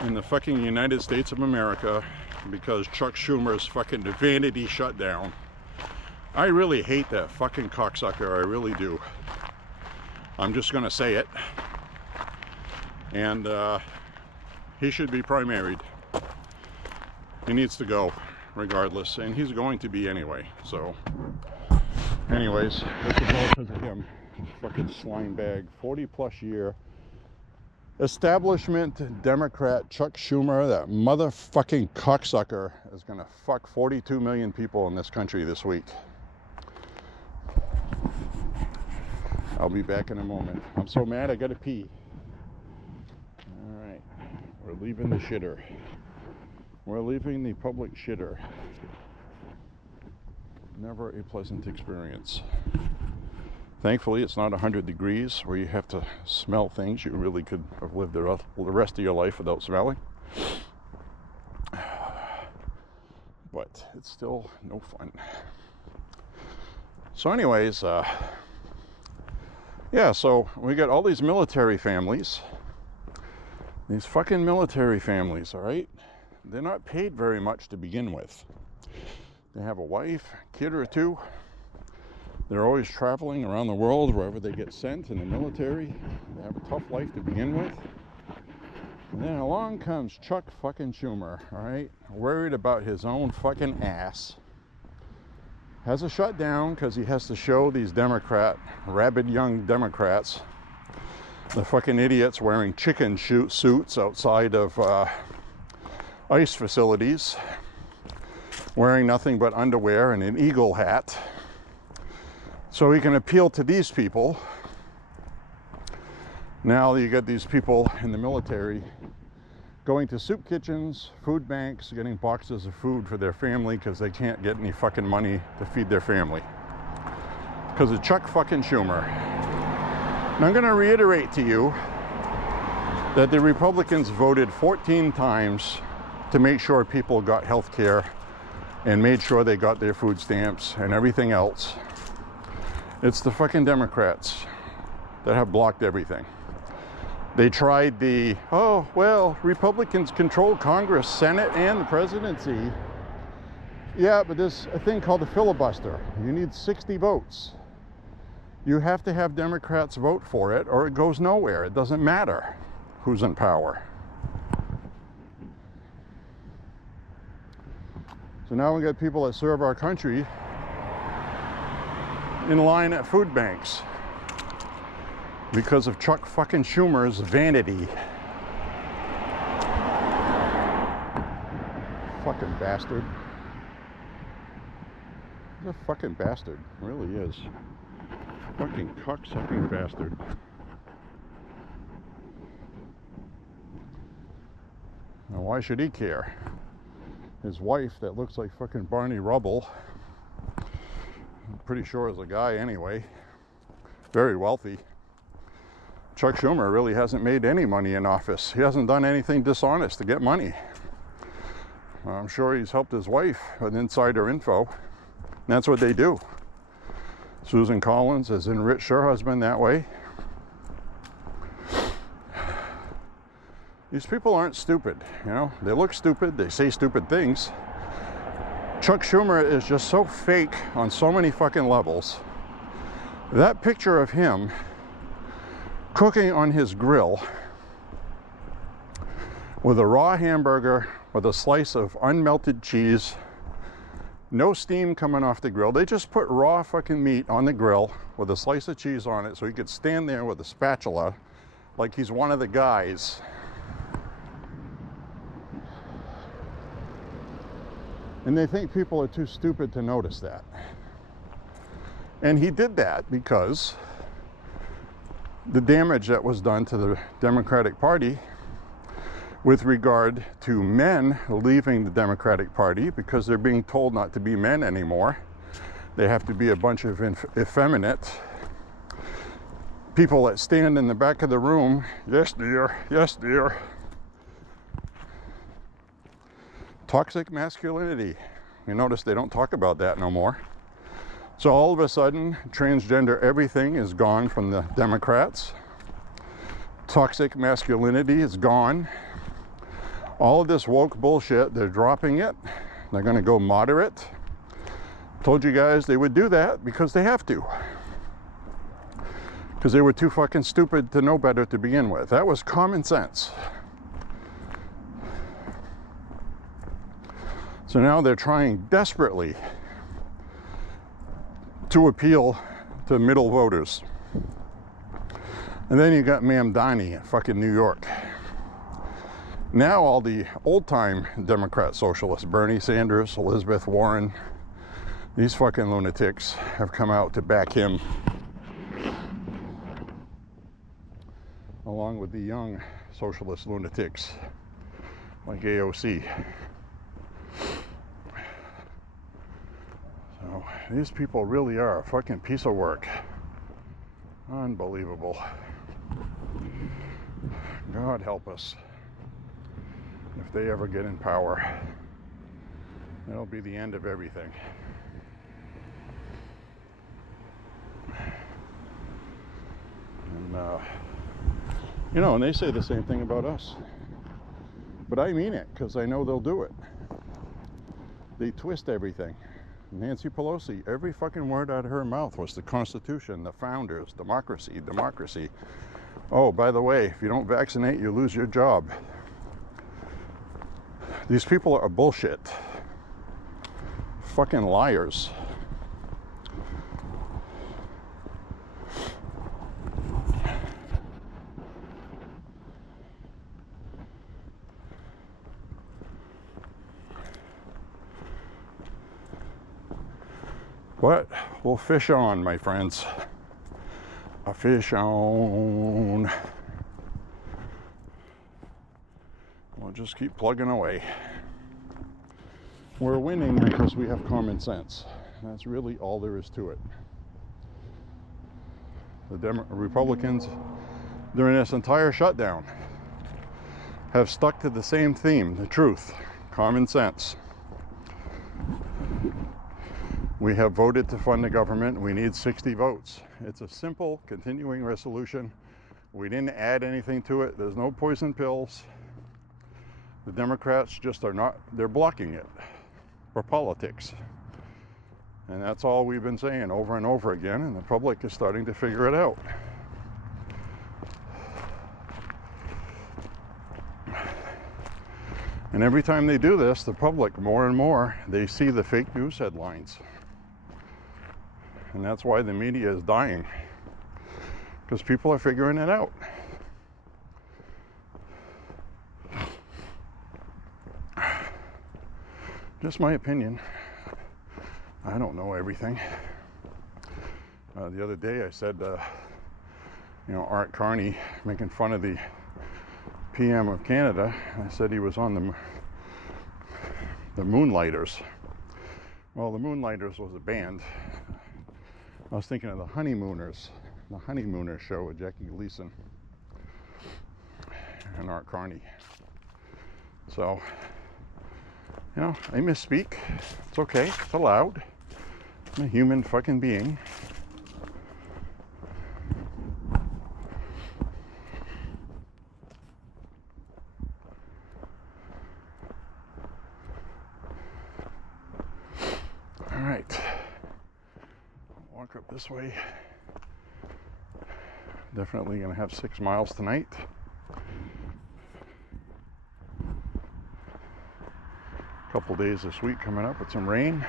in the fucking United States of America, because Chuck Schumer's fucking vanity shutdown. I really hate that fucking cocksucker. I really do. I'm just going to say it. And he should be primaried. He needs to go regardless, and he's going to be anyway. So anyways, this is all because of him. Fucking slime bag. 40+ year establishment Democrat Chuck Schumer, that motherfucking cocksucker, is going to fuck 42 million people in this country this week. I'll be back in a moment. I'm so mad I gotta pee. Alright, we're leaving the shitter. We're leaving the public shitter. Never a pleasant experience. Thankfully, it's not 100 degrees where you have to smell things you really could have lived the rest of your life without smelling. but it's still no fun. So anyways, yeah, so we got all these military families. These fucking military families, all right? They're not paid very much to begin with. They have a wife, kid or two. They're always traveling around the world wherever they get sent in the military. They have a tough life to begin with. And then along comes Chuck fucking Schumer, all right? Worried about his own fucking ass. Has a shutdown because he has to show these rabid young Democrats, the fucking idiots wearing chicken suits outside of ICE facilities, wearing nothing but underwear and an eagle hat. So he can appeal to these people. Now you get these people in the military going to soup kitchens, food banks, getting boxes of food for their family because they can't get any fucking money to feed their family. Because of Chuck fucking Schumer. And I'm going to reiterate to you that the Republicans voted 14 times to make sure people got health care and made sure they got their food stamps and everything else. It's the fucking Democrats that have blocked everything. They tried Republicans control Congress, Senate, and the presidency. Yeah, but there's a thing called a filibuster. You need 60 votes. You have to have Democrats vote for it or it goes nowhere. It doesn't matter who's in power. So now we got people that serve our country in line at food banks because of Chuck fucking Schumer's vanity. Fucking bastard. He's a fucking bastard. He really is. Fucking cocksucking bastard. Now why should he care? His wife that looks like fucking Barney Rubble, I'm pretty sure is a guy anyway, very wealthy. Chuck Schumer really hasn't made any money in office. He hasn't done anything dishonest to get money. I'm sure he's helped his wife with insider info. And that's what they do. Susan Collins has enriched her husband that way. These people aren't stupid, you know? They look stupid, they say stupid things. Chuck Schumer is just so fake on so many fucking levels. That picture of him cooking on his grill with a raw hamburger with a slice of unmelted cheese, no steam coming off the grill. They just put raw fucking meat on the grill with a slice of cheese on it so he could stand there with a spatula like he's one of the guys. And they think people are too stupid to notice that. And he did that because the damage that was done to the Democratic Party with regard to men leaving the Democratic Party because they're being told not to be men anymore. They have to be a bunch of effeminate people that stand in the back of the room. Yes, dear. Yes, dear. Toxic masculinity. You notice they don't talk about that no more. So all of a sudden, transgender everything is gone from the Democrats. Toxic masculinity is gone. All of this woke bullshit, they're dropping it. They're going to go moderate. Told you guys they would do that because they have to. Because they were too fucking stupid to know better to begin with. That was common sense. So now they're trying desperately to appeal to middle voters. And then you got Ma'am Donnie in fucking New York. Now all the old-time Democrat socialists, Bernie Sanders, Elizabeth Warren, these fucking lunatics have come out to back him, along with the young socialist lunatics like AOC. So these people really are a fucking piece of work. Unbelievable. God help us if they ever get in power. That'll be the end of everything. And, you know, and they say the same thing about us. But I mean it, because I know they'll do it. They twist everything. Nancy Pelosi, every fucking word out of her mouth was the Constitution, the founders, democracy, democracy. Oh, by the way, if you don't vaccinate, you lose your job. These people are bullshit. Fucking liars. But we'll fish on, my friends. A fish on. We'll just keep plugging away. We're winning because we have common sense. That's really all there is to it. The Republicans, during this entire shutdown, have stuck to the same theme, the truth, common sense. We have voted to fund the government. We need 60 votes. It's a simple continuing resolution. We didn't add anything to it. There's no poison pills. The Democrats just are not, they're blocking it for politics. And that's all we've been saying over and over again, and the public is starting to figure it out. And every time they do this, the public, more and more, they see the fake news headlines. And that's why the media is dying, because people are figuring it out. Just my opinion. I don't know everything. The other day I said, you know, Art Carney making fun of the PM of Canada. I said he was on the Moonlighters. Well, the Moonlighters was a band. I was thinking of the Honeymooners, the Honeymooner show with Jackie Gleason and Art Carney. So, you know, I misspeak. It's okay. It's allowed. I'm a human fucking being. All right. Walk up this way. Definitely gonna have 6 miles tonight. Couple days this week coming up with some rain.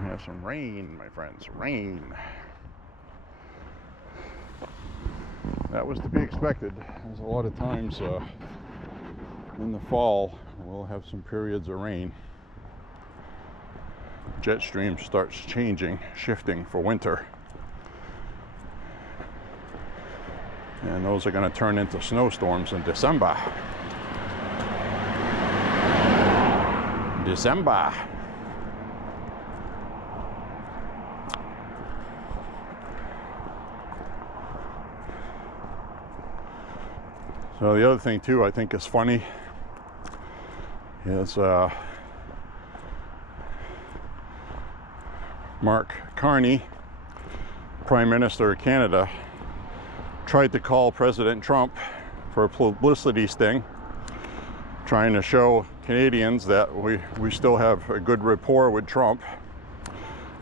We have some rain, my friends, rain. That was to be expected. There's a lot of times in the fall we'll have some periods of rain. Jet stream starts changing, shifting for winter. And those are going to turn into snowstorms in December. December. So the other thing too I think is funny is Mark Carney, Prime Minister of Canada, tried to call President Trump for a publicity sting, trying to show Canadians that we still have a good rapport with Trump.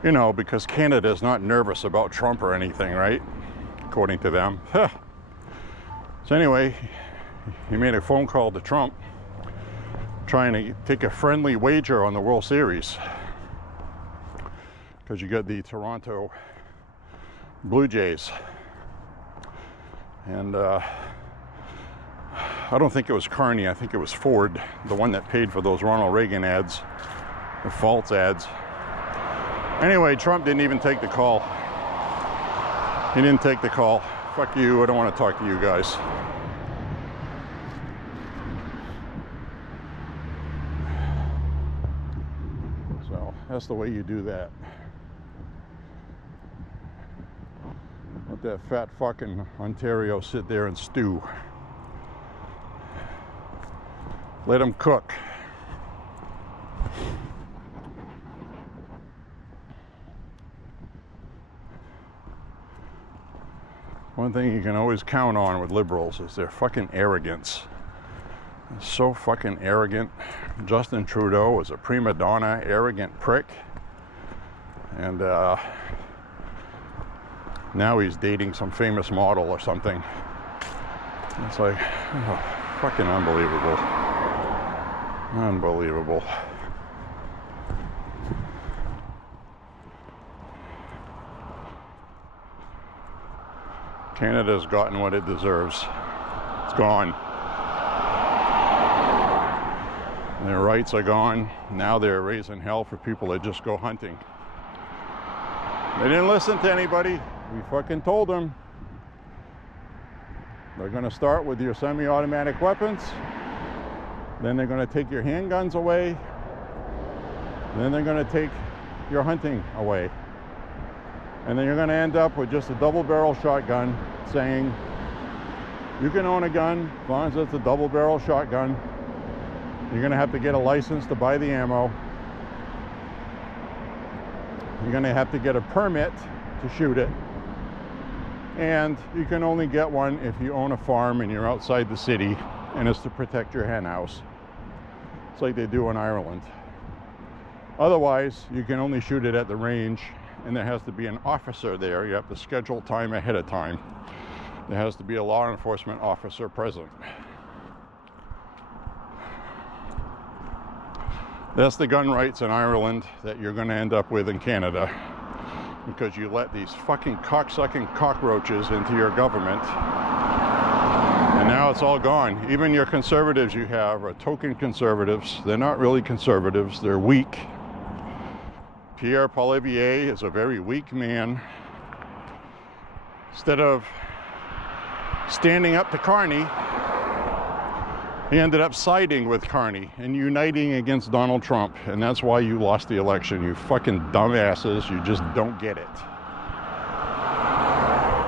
You know, because Canada is not nervous about Trump or anything, right? According to them. So anyway, he made a phone call to Trump, trying to take a friendly wager on the World Series. Because you got the Toronto Blue Jays. And I don't think it was Carney, I think it was Ford, the one that paid for those Ronald Reagan ads, the false ads. Anyway, Trump didn't even take the call. He didn't take the call. Fuck you, I don't want to talk to you guys. So that's the way you do that. Let that fat fucking Ontario sit there and stew. Let them cook. One thing you can always count on with liberals is their fucking arrogance. They're so fucking arrogant. Justin Trudeau was a prima donna, arrogant prick. And now he's dating some famous model or something. It's like, oh, fucking unbelievable. Unbelievable. Canada's gotten what it deserves. It's gone. Their rights are gone. Now they're raising hell for people that just go hunting. They didn't listen to anybody. We fucking told them. They're going to start with your semi-automatic weapons. Then they're going to take your handguns away. Then they're going to take your hunting away. And then you're going to end up with just a double-barrel shotgun saying, you can own a gun as long as it's a double-barrel shotgun. You're going to have to get a license to buy the ammo. You're going to have to get a permit to shoot it. And you can only get one if you own a farm and you're outside the city, and it's to protect your hen house. It's like they do in Ireland. Otherwise, you can only shoot it at the range, and there has to be an officer there. You have to schedule time ahead of time. There has to be a law enforcement officer present. That's the gun rights in Ireland that you're going to end up with in Canada, because you let these fucking cocksucking cockroaches into your government, and now it's all gone. Even your conservatives you have are token conservatives. They're not really conservatives. They're weak. Pierre Poilievre is a very weak man. Instead of standing up to Carney, he ended up siding with Carney and uniting against Donald Trump. And that's why you lost the election, you fucking dumbasses. You just don't get it.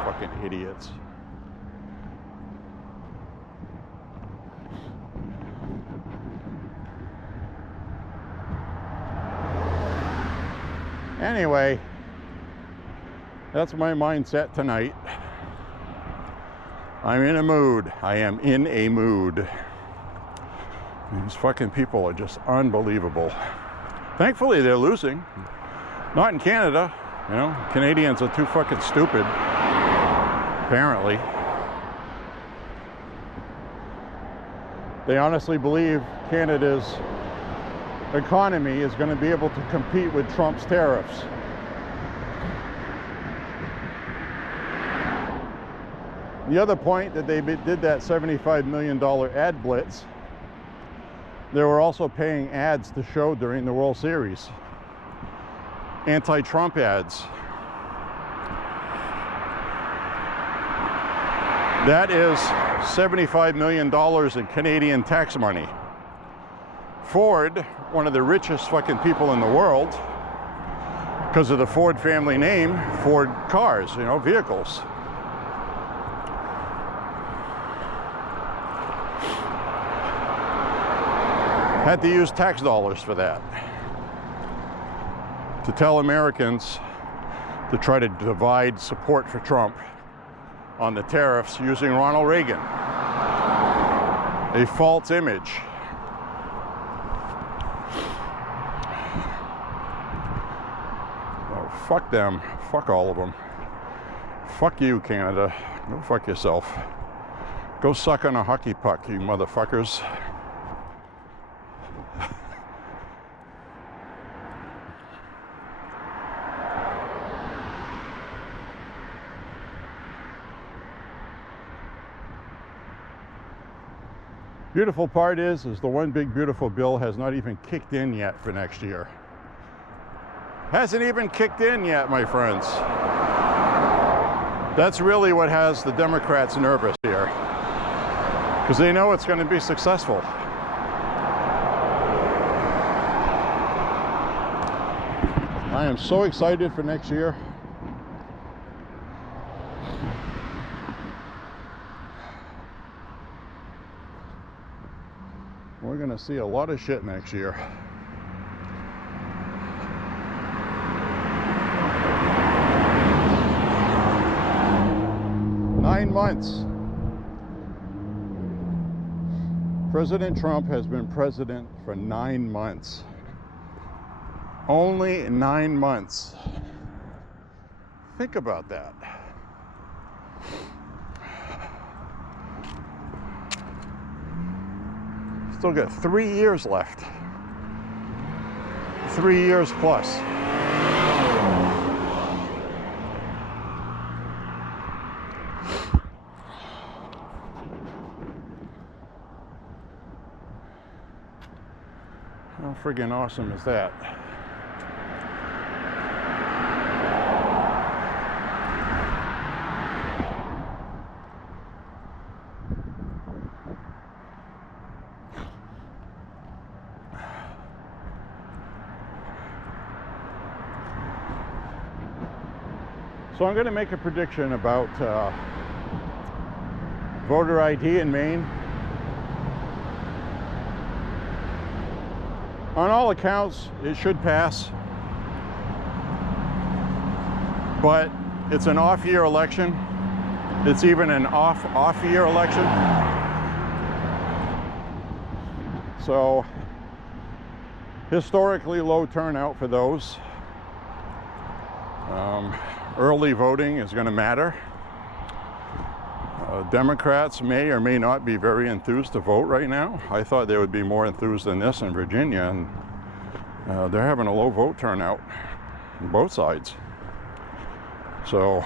Fucking idiots. Anyway, that's my mindset tonight. I'm in a mood. I am in a mood. These fucking people are just unbelievable. Thankfully, they're losing. Not in Canada. You know, Canadians are too fucking stupid, apparently. They honestly believe Canada's economy is going to be able to compete with Trump's tariffs. The other point that they did that $75 million ad blitz, they were also paying ads to show during the World Series. Anti-Trump ads. That is $75 million in Canadian tax money. Ford, one of the richest fucking people in the world, because of the Ford family name, Ford cars, you know, vehicles. Had to use tax dollars for that, to tell Americans to try to divide support for Trump on the tariffs using Ronald Reagan. A false image. Oh, fuck them. Fuck all of them. Fuck you, Canada. Go fuck yourself. Go suck on a hockey puck, you motherfuckers. Beautiful part is the one big beautiful bill has not even kicked in yet for next year. Hasn't even kicked in yet, my friends. That's really what has the Democrats nervous here, because they know it's going to be successful. I am so excited for next year. We're going to see a lot of shit next year. Nine months. President Trump has been president for 9 months. Only 9 months. Think about that. Still got 3 years left. 3 years plus. How friggin' awesome is that? So I'm going to make a prediction about voter ID in Maine. On all accounts, it should pass, but it's an off-year election. It's even an off-year election. So, historically low turnout for those. Early voting is going to matter. Democrats may or may not be very enthused to vote right now. I thought they would be more enthused than this in Virginia, and they're having a low vote turnout on both sides. So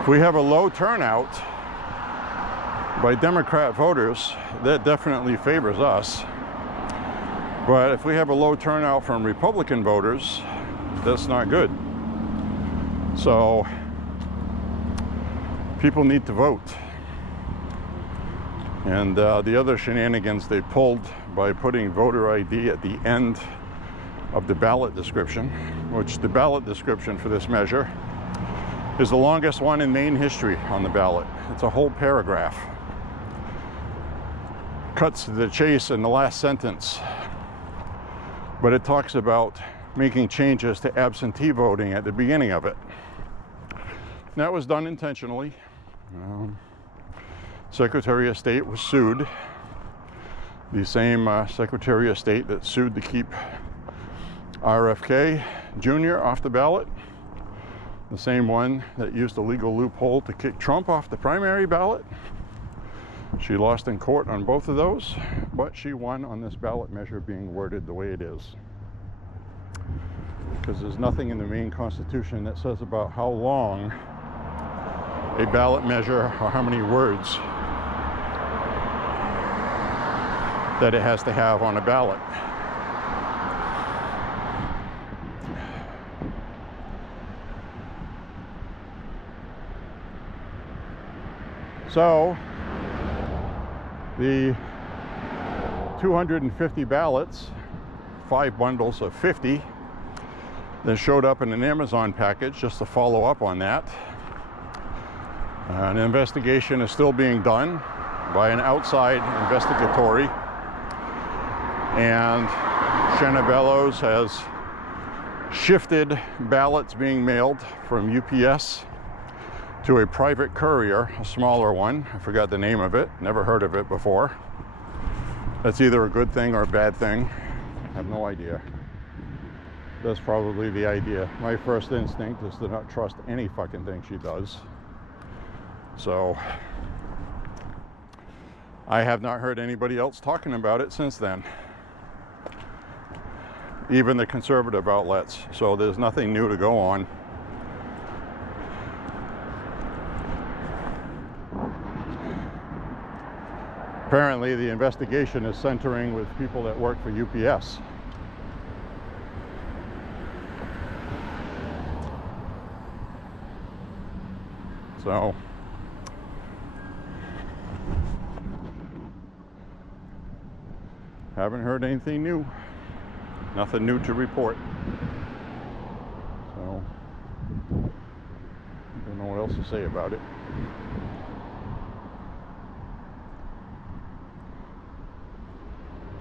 if we have a low turnout by Democrat voters, that definitely favors us. But if we have a low turnout from Republican voters, that's not good. So people need to vote. And the other shenanigans they pulled by putting voter ID at the end of the ballot description, which the ballot description for this measure is the longest one in Maine history on the ballot. It's a whole paragraph. Cuts to the chase in the last sentence. But it talks about making changes to absentee voting at the beginning of it. That was done intentionally. Secretary of State was sued. The same Secretary of State that sued to keep RFK Jr. off the ballot. The same one that used a legal loophole to kick Trump off the primary ballot. She lost in court on both of those, but she won on this ballot measure being worded the way it is. Because there's nothing in the Maine Constitution that says about how long a ballot measure or how many words that it has to have on a ballot. So the 250 ballots, 5 bundles of 50, that showed up in an Amazon package, just to follow up on that. An investigation is still being done by an outside investigatory, and Shanna Bellows has shifted ballots being mailed from UPS to a private courier, a smaller one. I forgot the name of it, never heard of it before. That's either a good thing or a bad thing. I have no idea. That's probably the idea. My first instinct is to not trust any fucking thing she does. So I have not heard anybody else talking about it since then. Even the conservative outlets. So there's nothing new to go on. Apparently the investigation is centering with people that work for UPS. So haven't heard anything new. Nothing new to report. So don't know what else to say about it.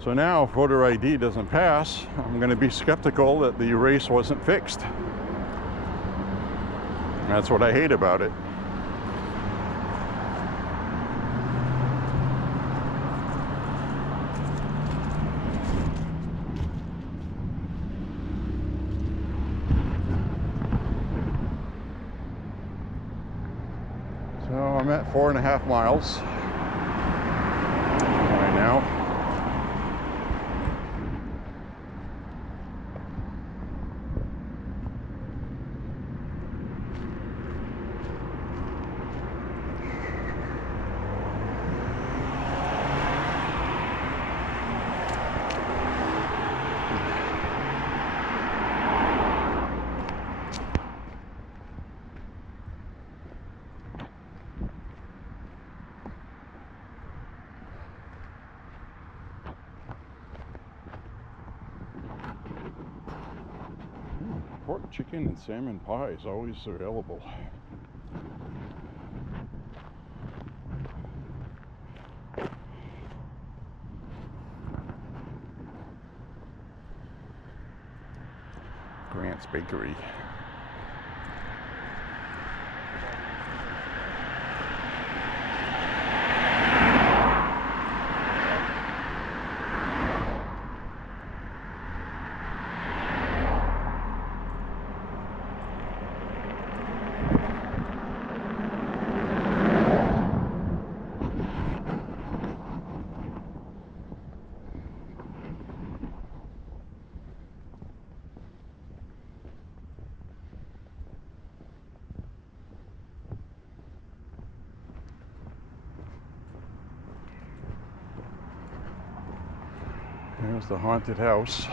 So now if voter ID doesn't pass, I'm going to be skeptical that the race wasn't fixed. That's what I hate about it. So I'm at 4.5 miles right now. Pork, chicken, and salmon pie is always available. Grant's Bakery. There's the haunted house.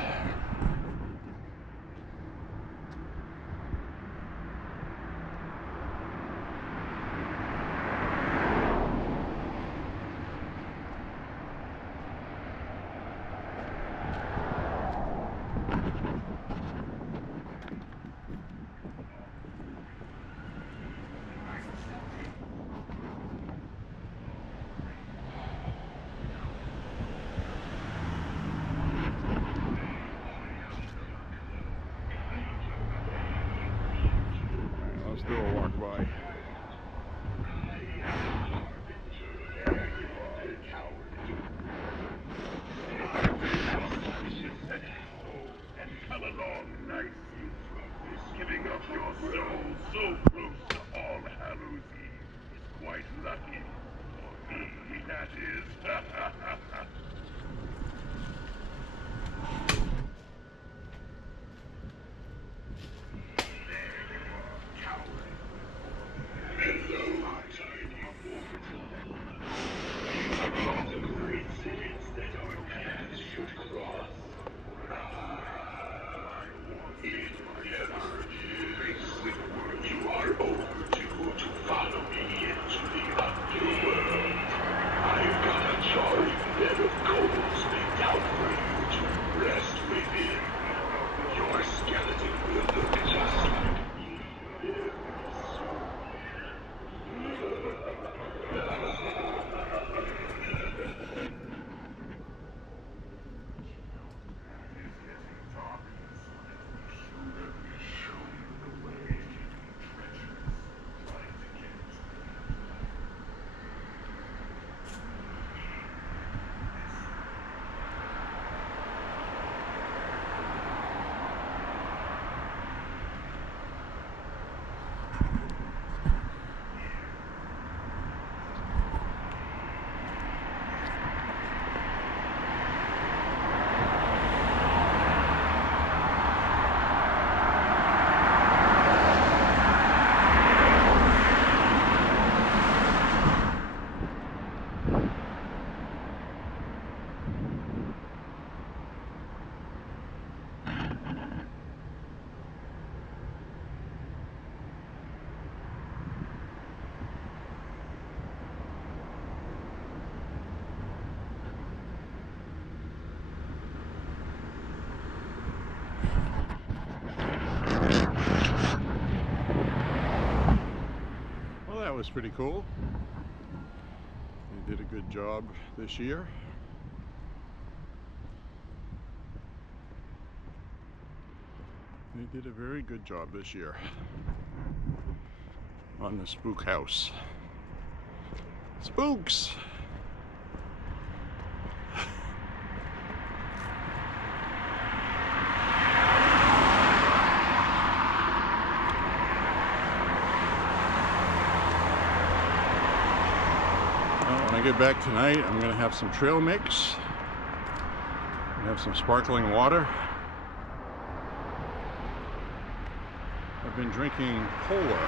Let's do a walk by. Come along nicely, giving up your soul so close to All Hallows Eve is quite lucky. For me, that is. Hello, my tiny mortal. From the great cities that our paths should cross. You are overdue to follow me into the underworld. I've got a charring bed of coals laid out for you to rest within. Your skeleton will look just like me very That was pretty cool. They did a good job this year. They did a very good job this year on the spook house. Spooks! When I get back tonight, I'm going to have some trail mix. Have some sparkling water. I've been drinking Polar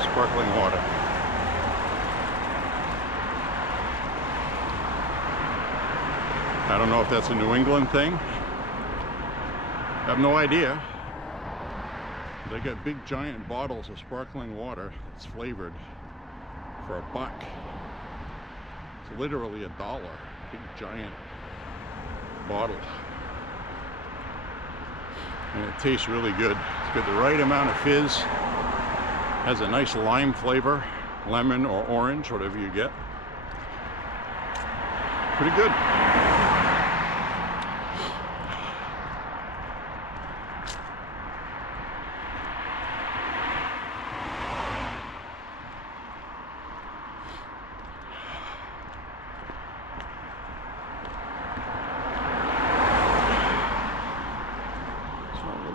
sparkling water. I don't know if that's a New England thing. I have no idea. They got big giant bottles of sparkling water that's flavored for $1. It's literally $1. Big giant bottle. And it tastes really good. It's got the right amount of fizz. Has a nice lime flavor, lemon or orange, whatever you get. Pretty good.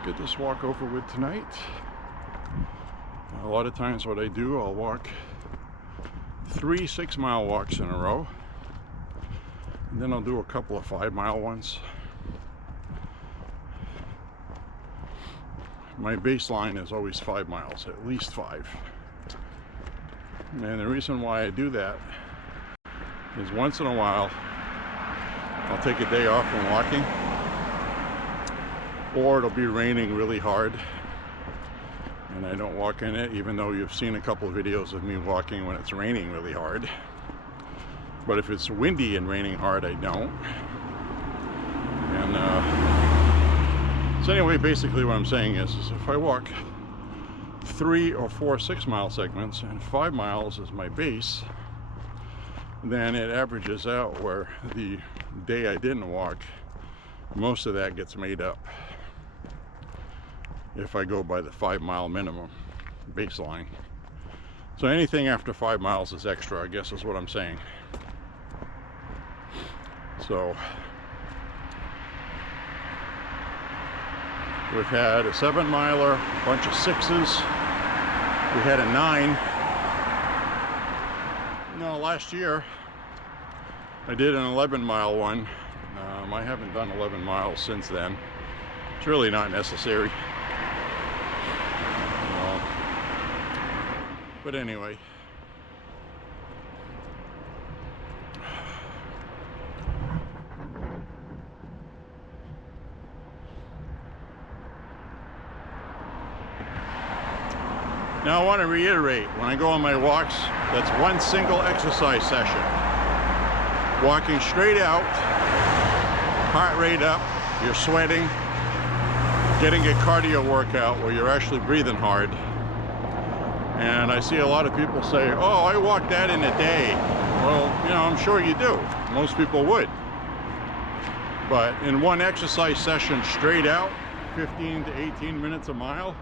Get this walk over with tonight. A lot of times what I do, I'll walk 3 6-mile walks in a row, and then I'll do a couple of 5-mile ones. My baseline is always 5 miles, at least 5. And the reason why I do that is once in a while I'll take a day off from walking, or it'll be raining really hard and I don't walk in it, even though you've seen a couple of videos of me walking when it's raining really hard. But if it's windy and raining hard, I don't. And so anyway, basically what I'm saying is if I walk 3 or 4 6-mile segments and 5 miles is my base, then it averages out where the day I didn't walk, most of that gets made up if I go by the 5-mile minimum baseline. So anything after 5 miles is extra, I guess is what I'm saying. So we've had a 7-miler, a bunch of 6s. We had a 9. No, last year I did an 11-mile one. I haven't done 11 miles since then. It's really not necessary. But anyway. Now I want to reiterate, when I go on my walks, that's one single exercise session. Walking straight out, heart rate up, you're sweating, getting a cardio workout where you're actually breathing hard. And I see a lot of people say, oh, I walked that in a day. Well, you know, I'm sure you do. Most people would. But in one exercise session straight out, 15 to 18 minutes a mile,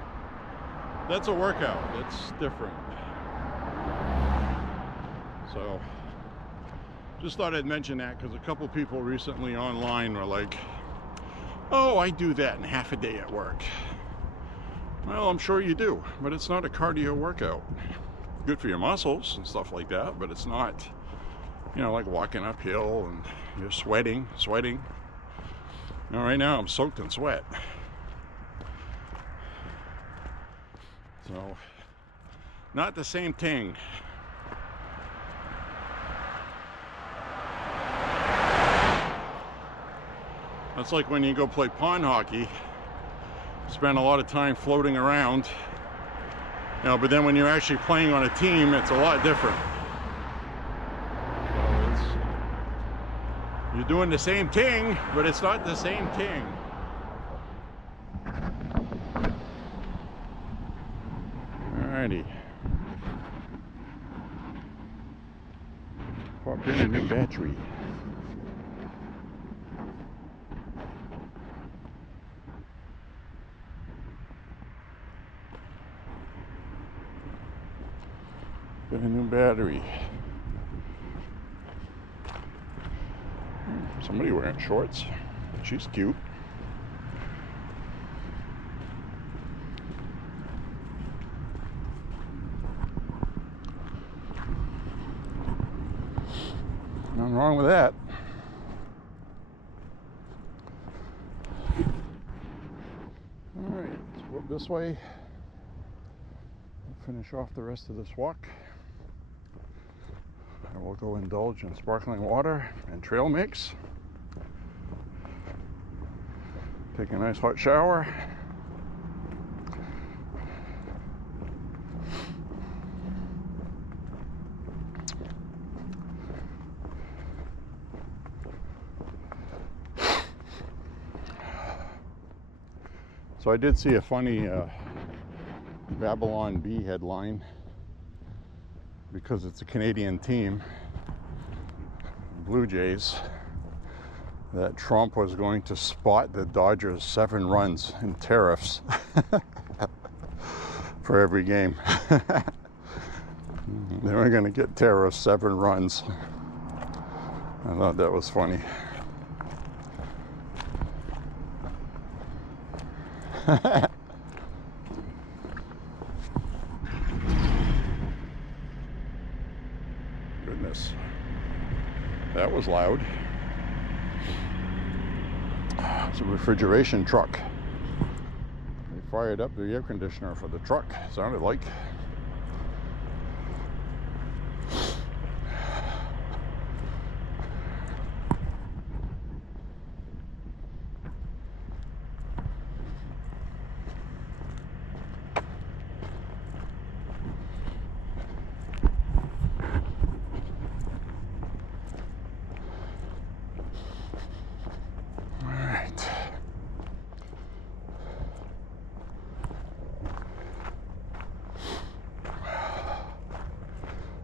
that's a workout. That's different. So just thought I'd mention that because a couple people recently online were like, oh, I do that in half a day at work. Well, I'm sure you do, but it's not a cardio workout. Good for your muscles and stuff like that, but it's not, you know, like walking uphill and you're sweating. Now, right now I'm soaked in sweat. So, not the same thing. That's like when you go play pond hockey. Spend a lot of time floating around, you know, but then when you're actually playing on a team, it's a lot different. So you're doing the same thing, but it's not the same thing. Alrighty. Pop in a new battery. Get a new battery. Somebody wearing shorts. She's cute. Nothing wrong with that. All right, let's go up this way. We'll finish off the rest of this walk. And we'll go indulge in sparkling water and trail mix. Take a nice hot shower. So I did see a funny Babylon Bee headline, because it's a Canadian team, Blue Jays, that Trump was going to spot the Dodgers 7 runs in tariffs for every game. They were going to get tariffs 7 runs. I thought that was funny. Goodness, that was loud. It's a refrigeration truck. They fired up the air conditioner for the truck, sounded like.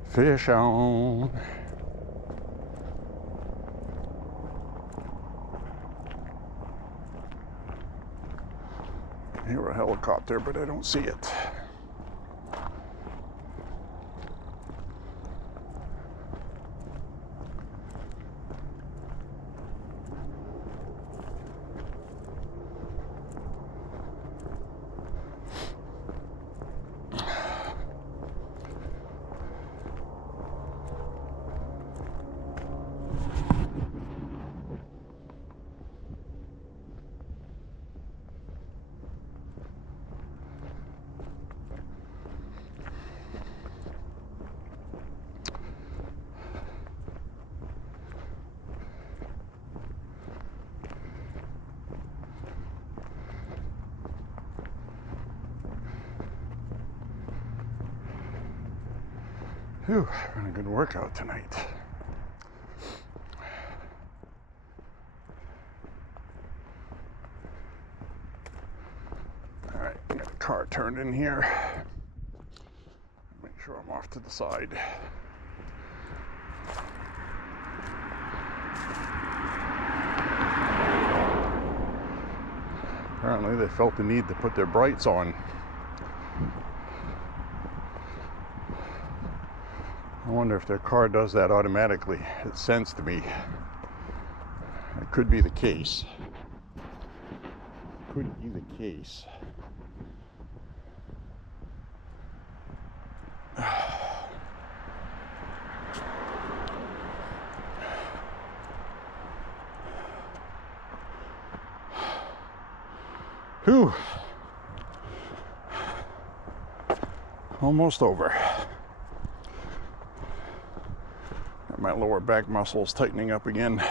Fish on. I hear a helicopter, but I don't see it. Whew, been a good workout tonight. All right, I got a car turned in here. Make sure I'm off to the side. Apparently they felt the need to put their brights on. I wonder if their car does that automatically. It sensed me. It could be the case. Could be the case. Whew. Almost over. My lower back muscles tightening up again.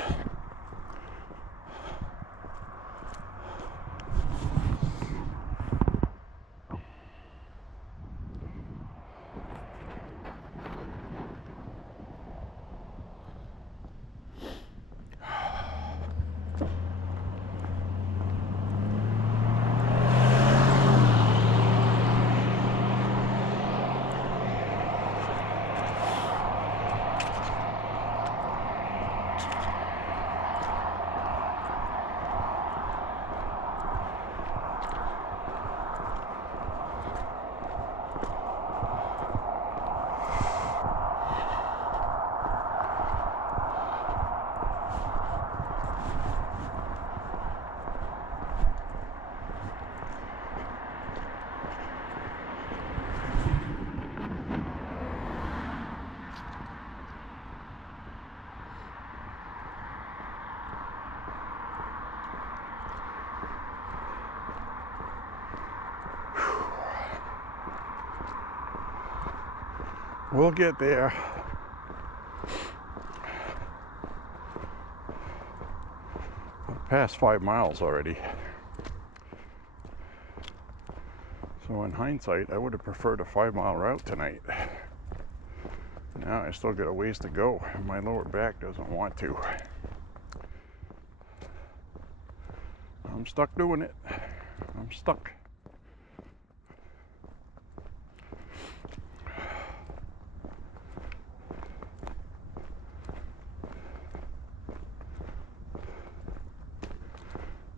We'll get there. I've passed 5 miles already. So in hindsight, I would have preferred a 5-mile route tonight. Now I still got a ways to go, and my lower back doesn't want to. I'm stuck doing it. I'm stuck.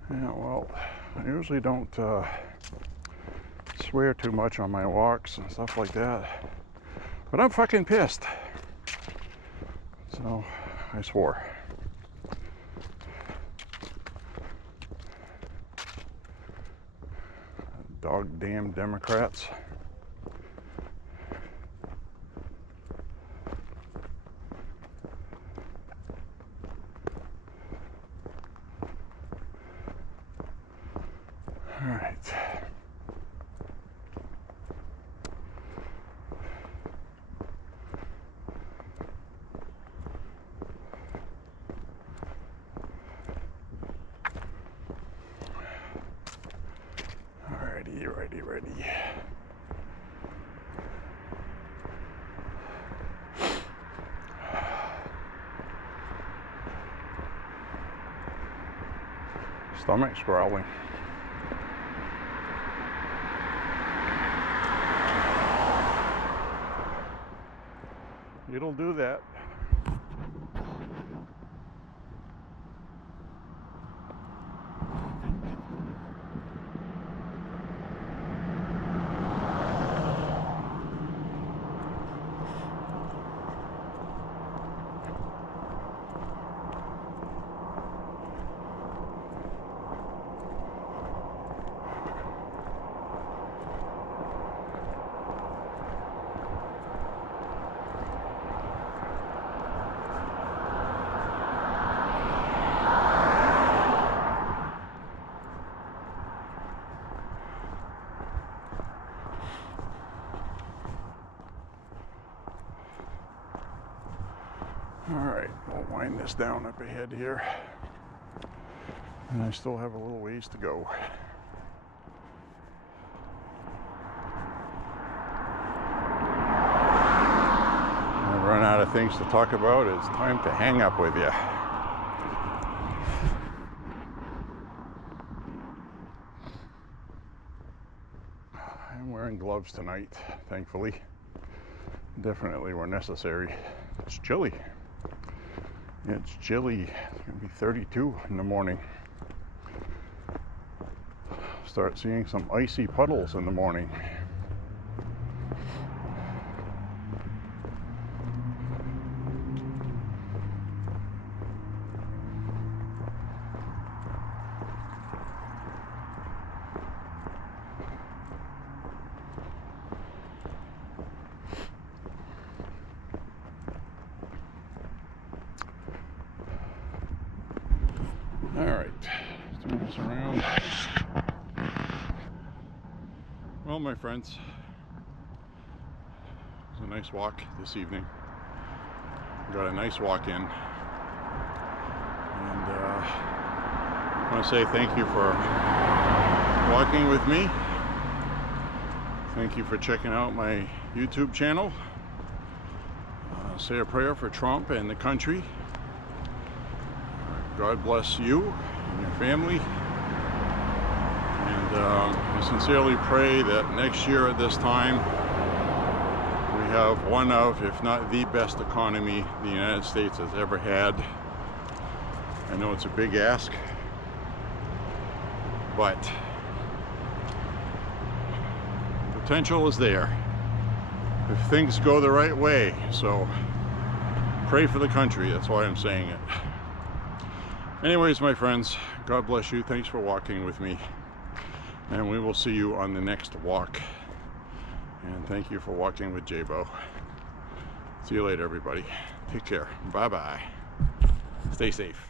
Yeah, well, I usually don't swear too much on my walks and stuff like that, but I'm fucking pissed. So I swore. Dog damn Democrats. All right. Ready. Stomach's growling. It'll do that. Alright, we'll wind this down up ahead here. And I still have a little ways to go. I've run out of things to talk about. It's time to hang up with you. I'm wearing gloves tonight, thankfully. Definitely were necessary. It's chilly. It's chilly. It's going to be 32 in the morning. Start seeing some icy puddles in the morning. All right, let's turn this around. Well, my friends, it was a nice walk this evening. Got a nice walk in. And I want to say thank you for walking with me. Thank you for checking out my YouTube channel. Say a prayer for Trump and the country. God bless you and your family. And I sincerely pray that next year at this time we have one of, if not the best economy the United States has ever had. I know it's a big ask, but potential is there if things go the right way. So pray for the country. That's why I'm saying it. Anyways, my friends, God bless you. Thanks for walking with me. And we will see you on the next walk. And thank you for walking with J.Beau. See you later, everybody. Take care. Bye-bye. Stay safe.